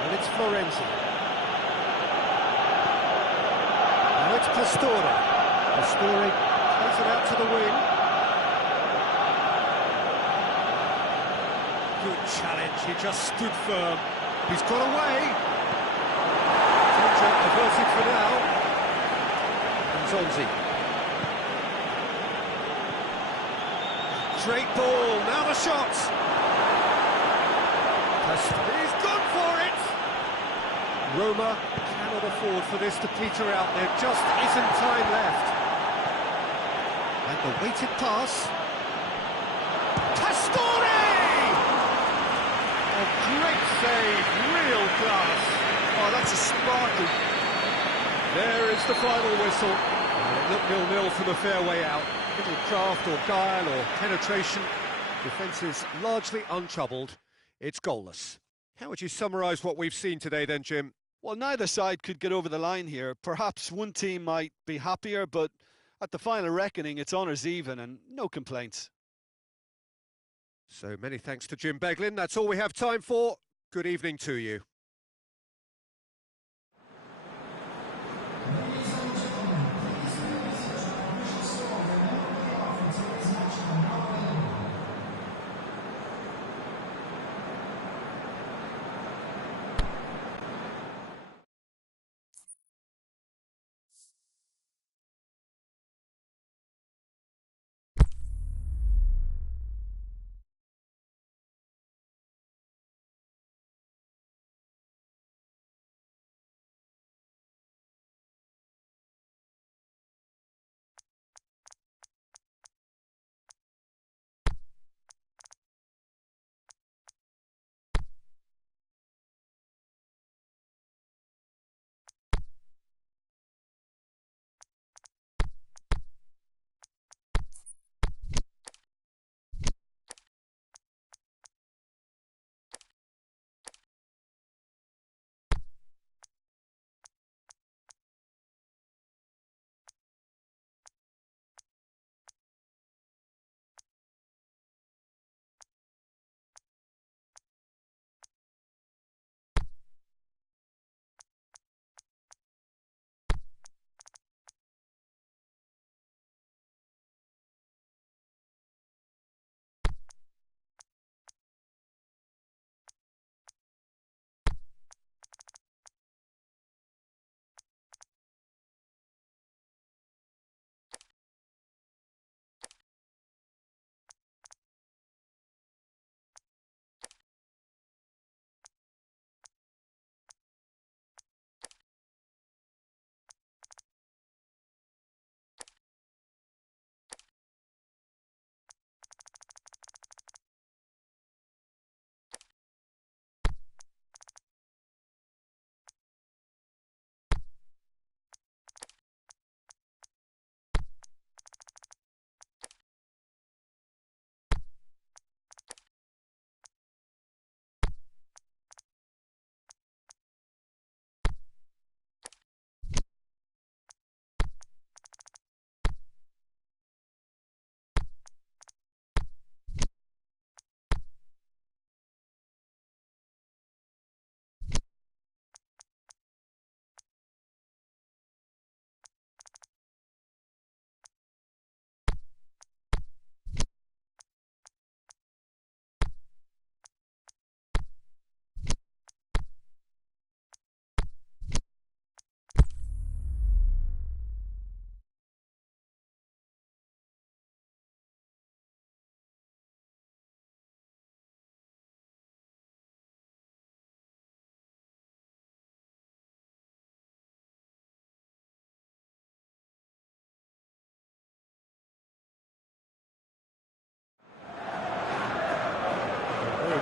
And it's Florenzi. Now it's Pastore. Pastore plays it out to the wing. Good challenge, he just stood firm. He's got away. Danger averted for now. And Zonzi. Great ball, now the shot. He's gone for it. Roma cannot afford for this to peter out. There just isn't time left. And the weighted pass. Pastore! A great save, real class. Oh, that's a sparkle. There is the final whistle. It looked 0-0 from the fair way out. Little craft or guile or penetration. Defence is largely untroubled. It's goalless. How would you summarise what we've seen today then, Jim? Well, neither side could get over the line here. Perhaps one team might be happier, but at the final reckoning, it's honours even and no complaints. So many thanks to Jim Beglin. That's all we have time for. Good evening to you.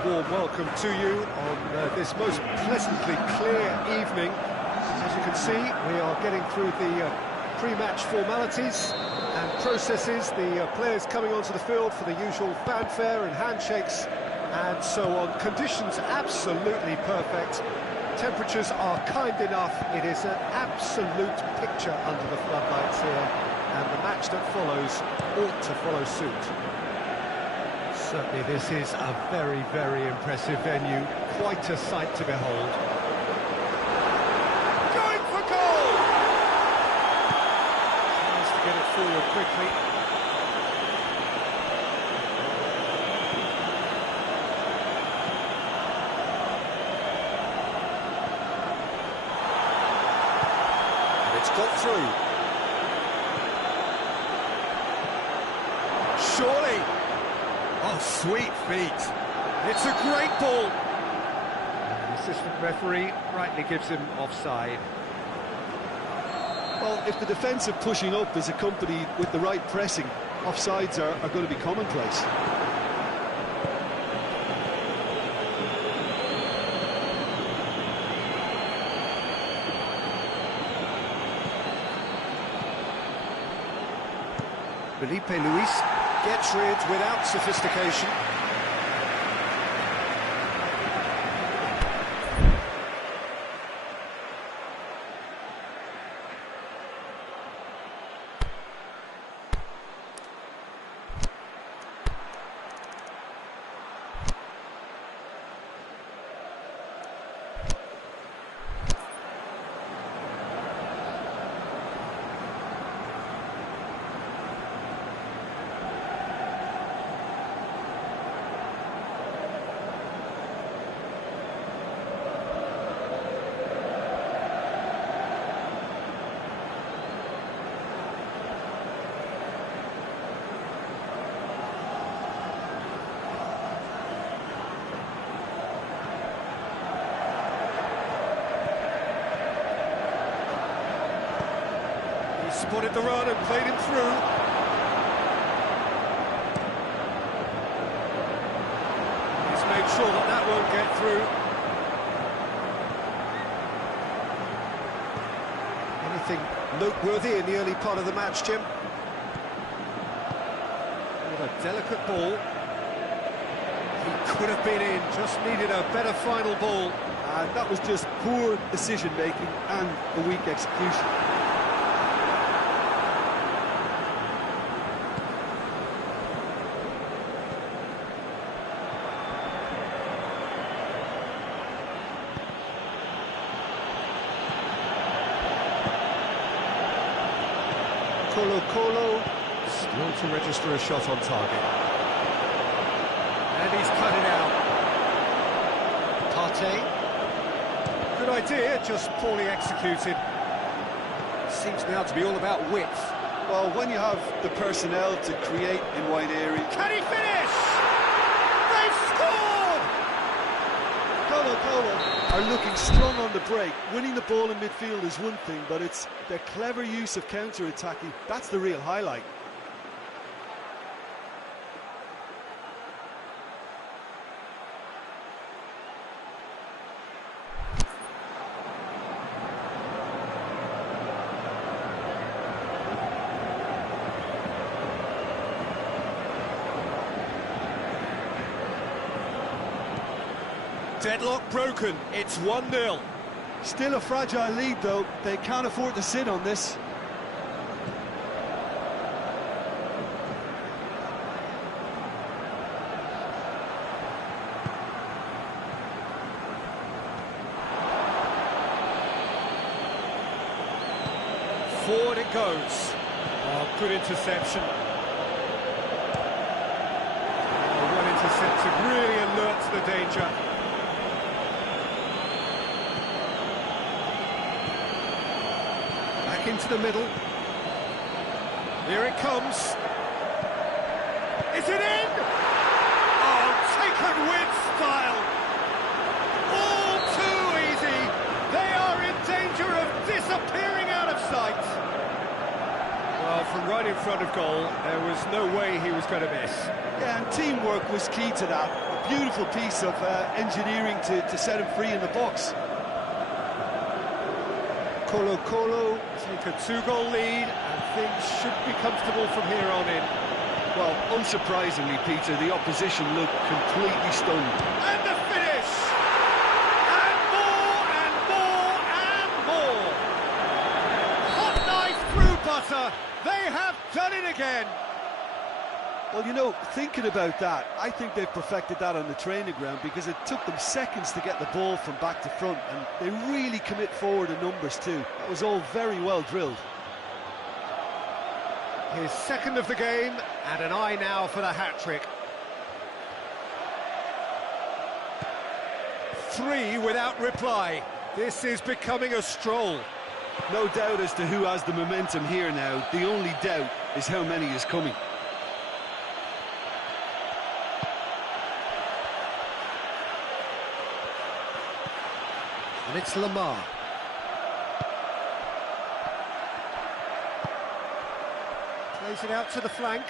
warm welcome to you on this most pleasantly clear evening. As you can see, we are getting through the pre-match formalities and processes, the players coming onto the field for the usual fanfare and handshakes and so on. Conditions absolutely perfect. Temperatures are kind enough. It is an absolute picture under the floodlights here, and the match that follows ought to follow suit. Certainly this is a very, very impressive venue. Quite a sight to behold. Going for goal! Tries to get it forward quickly. And it's got through. Surely! Oh, sweet feet. It's a great ball. And the assistant referee rightly gives him offside. Well, if the defensive pushing up is accompanied with the right pressing, offsides are going to be commonplace. Felipe Luis gets rid without sophistication. Spotted the run and played him through. He's made sure that that won't get through. Anything noteworthy in the early part of the match, Jim? With a delicate ball. He could have been in, just needed a better final ball. And that was just poor decision-making and a weak execution. Colo still to register a shot on target. And he's cut it out. Partey. Good idea, just poorly executed. Seems now to be all about width. Well, when you have the personnel to create in wide areas... Can he finish? They've scored! Colo are looking strong on the break. Winning the ball in midfield is one thing, but it's their clever use of counter-attacking. That's the real highlight. Deadlock broken, it's 1-0. Still a fragile lead, though. They can't afford to sit on this. Forward it goes. Oh, good interception. Oh, well intercepted, really alert to the danger. Back into the middle. Here it comes. Is it in? Oh, taken with style. All too easy. They are in danger of disappearing out of sight. Well, from right in front of goal, there was no way he was going to miss. Yeah, and teamwork was key to that. A beautiful piece of engineering to set him free in the box. Colo take a 2-goal lead, and things should be comfortable from here on in. Well, unsurprisingly, Peter, the opposition looked completely stunned. And the finish! And more, and more, and more! Hot knife through butter! They have done it again! Well, you know, thinking about that, I think they've perfected that on the training ground because it took them seconds to get the ball from back to front, and they really commit forward in numbers too. That was all very well drilled. His second of the game, and an eye now for the hat-trick. 3 without reply. This is becoming a stroll. No doubt as to who has the momentum here now. The only doubt is how many is coming. And it's Lamar. Plays it out to the flank.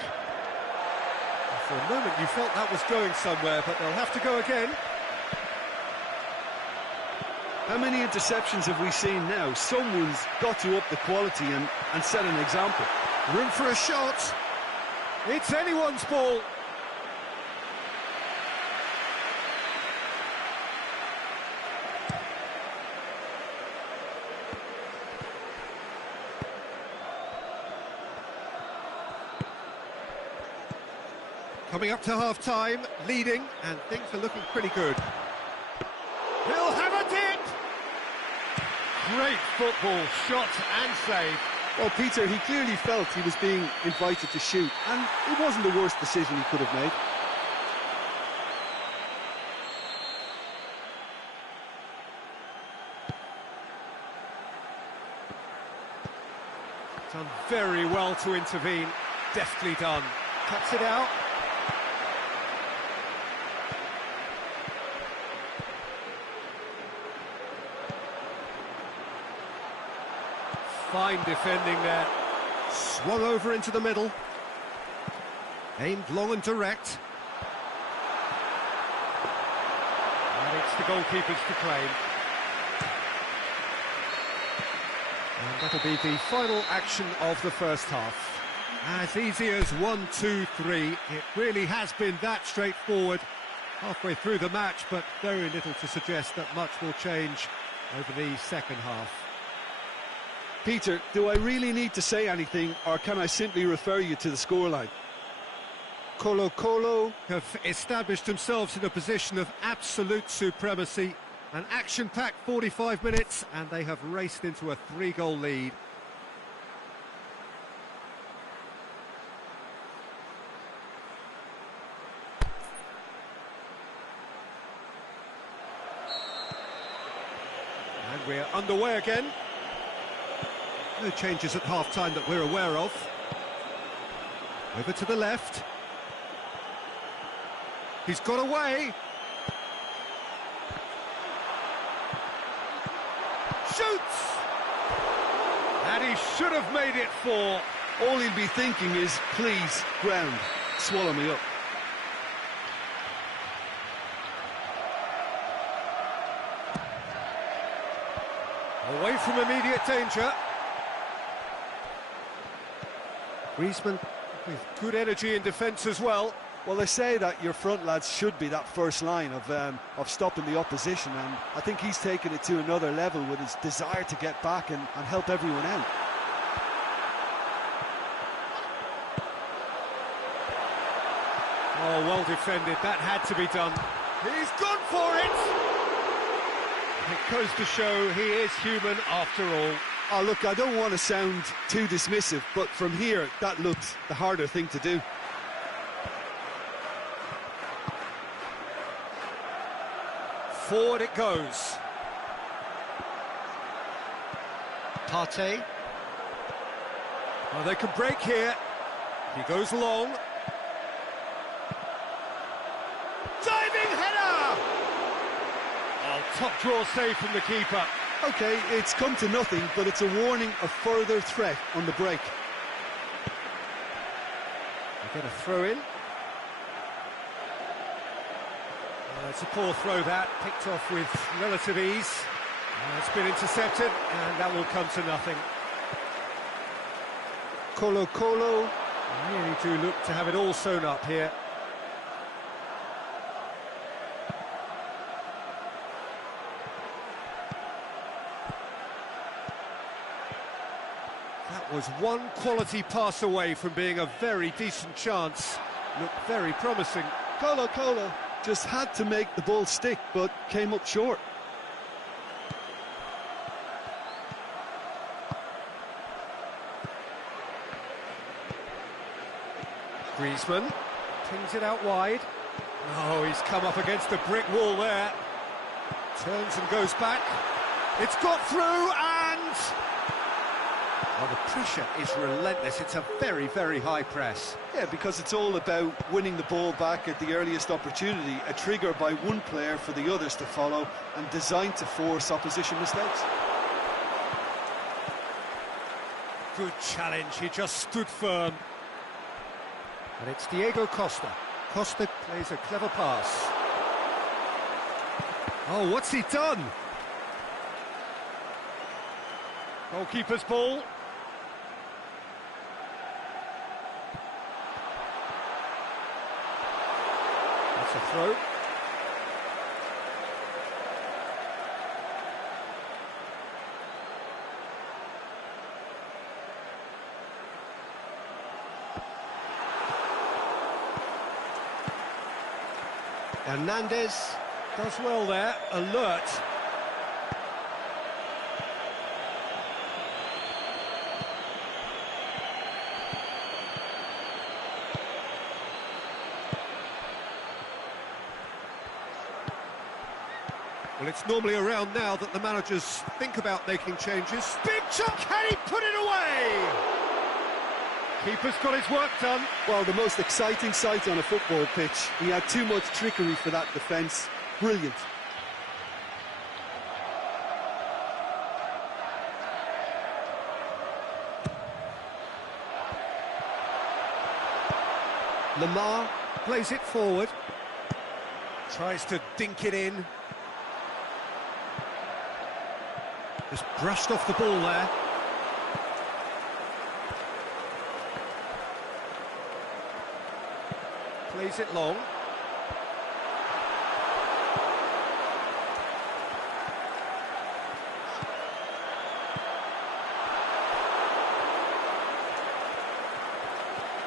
For a moment you felt that was going somewhere, but they'll have to go again. How many interceptions have we seen now? Someone's got to up the quality and set an example. Room for a shot. It's anyone's ball. Coming up to half-time, leading, and things are looking pretty good. He'll have a dip! Great football, shot and save. Well, Peter, he clearly felt he was being invited to shoot, and it wasn't the worst decision he could have made. Done very well to intervene, deftly done. Cuts it out. Fine defending there. Swung over into the middle. Aimed long and direct. And it's the goalkeeper's to claim. And that'll be the final action of the first half. As easy as 1, 2, 3. It really has been that straightforward halfway through the match, but very little to suggest that much will change over the second half. Peter, do I really need to say anything, or can I simply refer you to the scoreline? Colo have established themselves in a position of absolute supremacy. An action-packed 45 minutes, and they have raced into a 3-goal lead. And we're underway again. No changes at half-time that we're aware of. Over to the left. He's got away. Shoots! And he should have made it 4. All he'll be thinking is, please, ground, swallow me up. Away from immediate danger. Griezmann with good energy in defence as well. Well, they say that your front lads should be that first line of stopping the opposition, and I think he's taken it to another level with his desire to get back and help everyone out. Oh, well defended. That had to be done. He's gone for it! It goes to show he is human after all. Oh, look, I don't want to sound too dismissive, but from here, that looked the harder thing to do. Forward it goes. Partey. Well, they can break here. He goes long. Diving header! Oh, top draw save from the keeper. OK, it's come to nothing, but it's a warning of further threat on the break. They get a throw in. It's a poor throw that, picked off with relative ease. It's been intercepted, and that will come to nothing. Colo really do look to have it all sewn up here. That was one quality pass away from being a very decent chance. Looked very promising. Colo just had to make the ball stick, but came up short. Griezmann pings it out wide. Oh, he's come up against the brick wall there. Turns and goes back. It's got through and... Well, the pressure is relentless. It's a very, very high press. Yeah, because it's all about winning the ball back at the earliest opportunity, a trigger by one player for the others to follow, and designed to force opposition mistakes. Good challenge, he just stood firm. And it's Diego Costa. Costa plays a clever pass. Oh, what's he done? Goalkeeper's ball. That's a throw. Hernandez does well there, alert. Well, it's normally around now that the managers think about making changes. Big chunk, can he put it away? Keeper's got his work done. Well, the most exciting sight on a football pitch. He had too much trickery for that defence. Brilliant. Lamar plays it forward. Tries to dink it in. Just brushed off the ball there. Plays it long.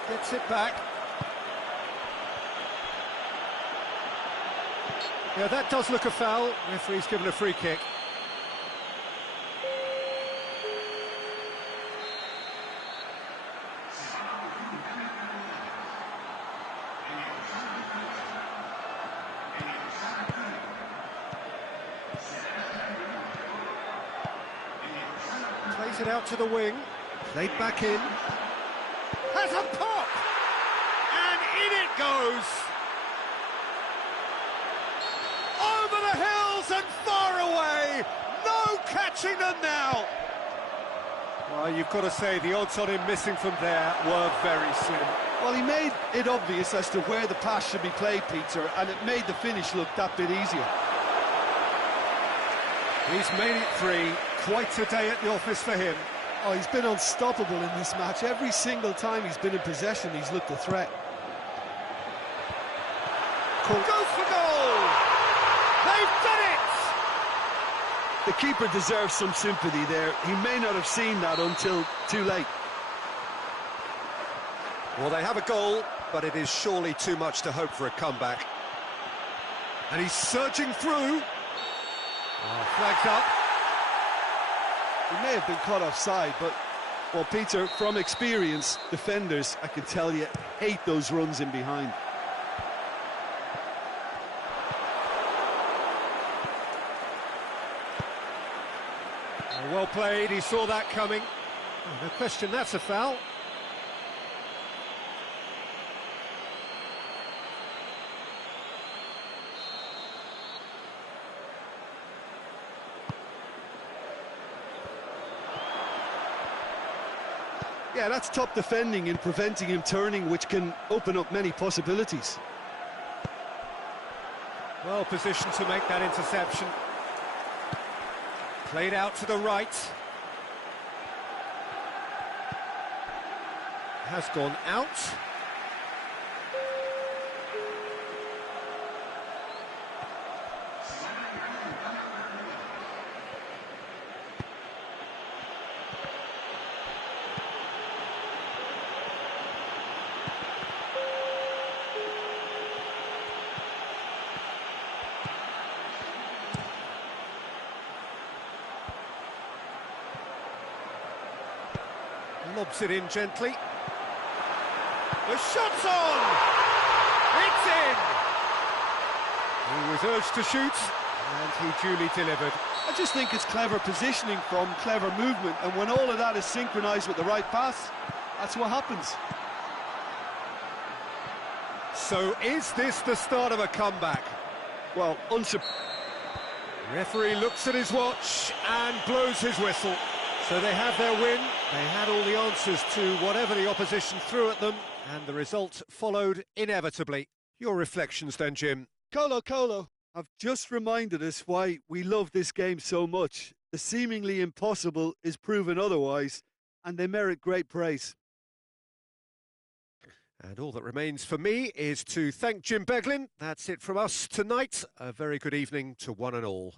Gets it back. Yeah, that does look a foul. Referee's given a free kick. Plays it out to the wing, played back in, has a pop, and in it goes! Over the hills and far away, no catching them now! Well, you've got to say the odds on him missing from there were very slim. Well, he made it obvious as to where the pass should be played, Peter, and it made the finish look that bit easier. He's made it three. Quite a day at the office for him. Oh, he's been unstoppable in this match. Every single time he's been in possession, he's looked a threat. Goes for goal! They've done it! The keeper deserves some sympathy there. He may not have seen that until too late. Well, they have a goal, but it is surely too much to hope for a comeback. And he's surging through. Oh, flags up. He may have been caught offside, but, well, Peter, from experience, defenders, I can tell you, hate those runs in behind. Oh, well played, he saw that coming. Oh, no question, that's a foul. Yeah, that's top defending and preventing him turning, which can open up many possibilities. Well positioned to make that interception. Played out to the right. Has gone out. Lobs it in gently. The shot's on! It's in! He was urged to shoot, and he duly delivered. I just think it's clever positioning from clever movement, and when all of that is synchronised with the right pass, that's what happens. So is this the start of a comeback? Well, Referee looks at his watch and blows his whistle. So they have their win, they had all the answers to whatever the opposition threw at them, and the result followed inevitably. Your reflections then, Jim? Colo, I've just reminded us why we love this game so much. The seemingly impossible is proven otherwise, and they merit great praise. And all that remains for me is to thank Jim Beglin. That's it from us tonight. A very good evening to one and all.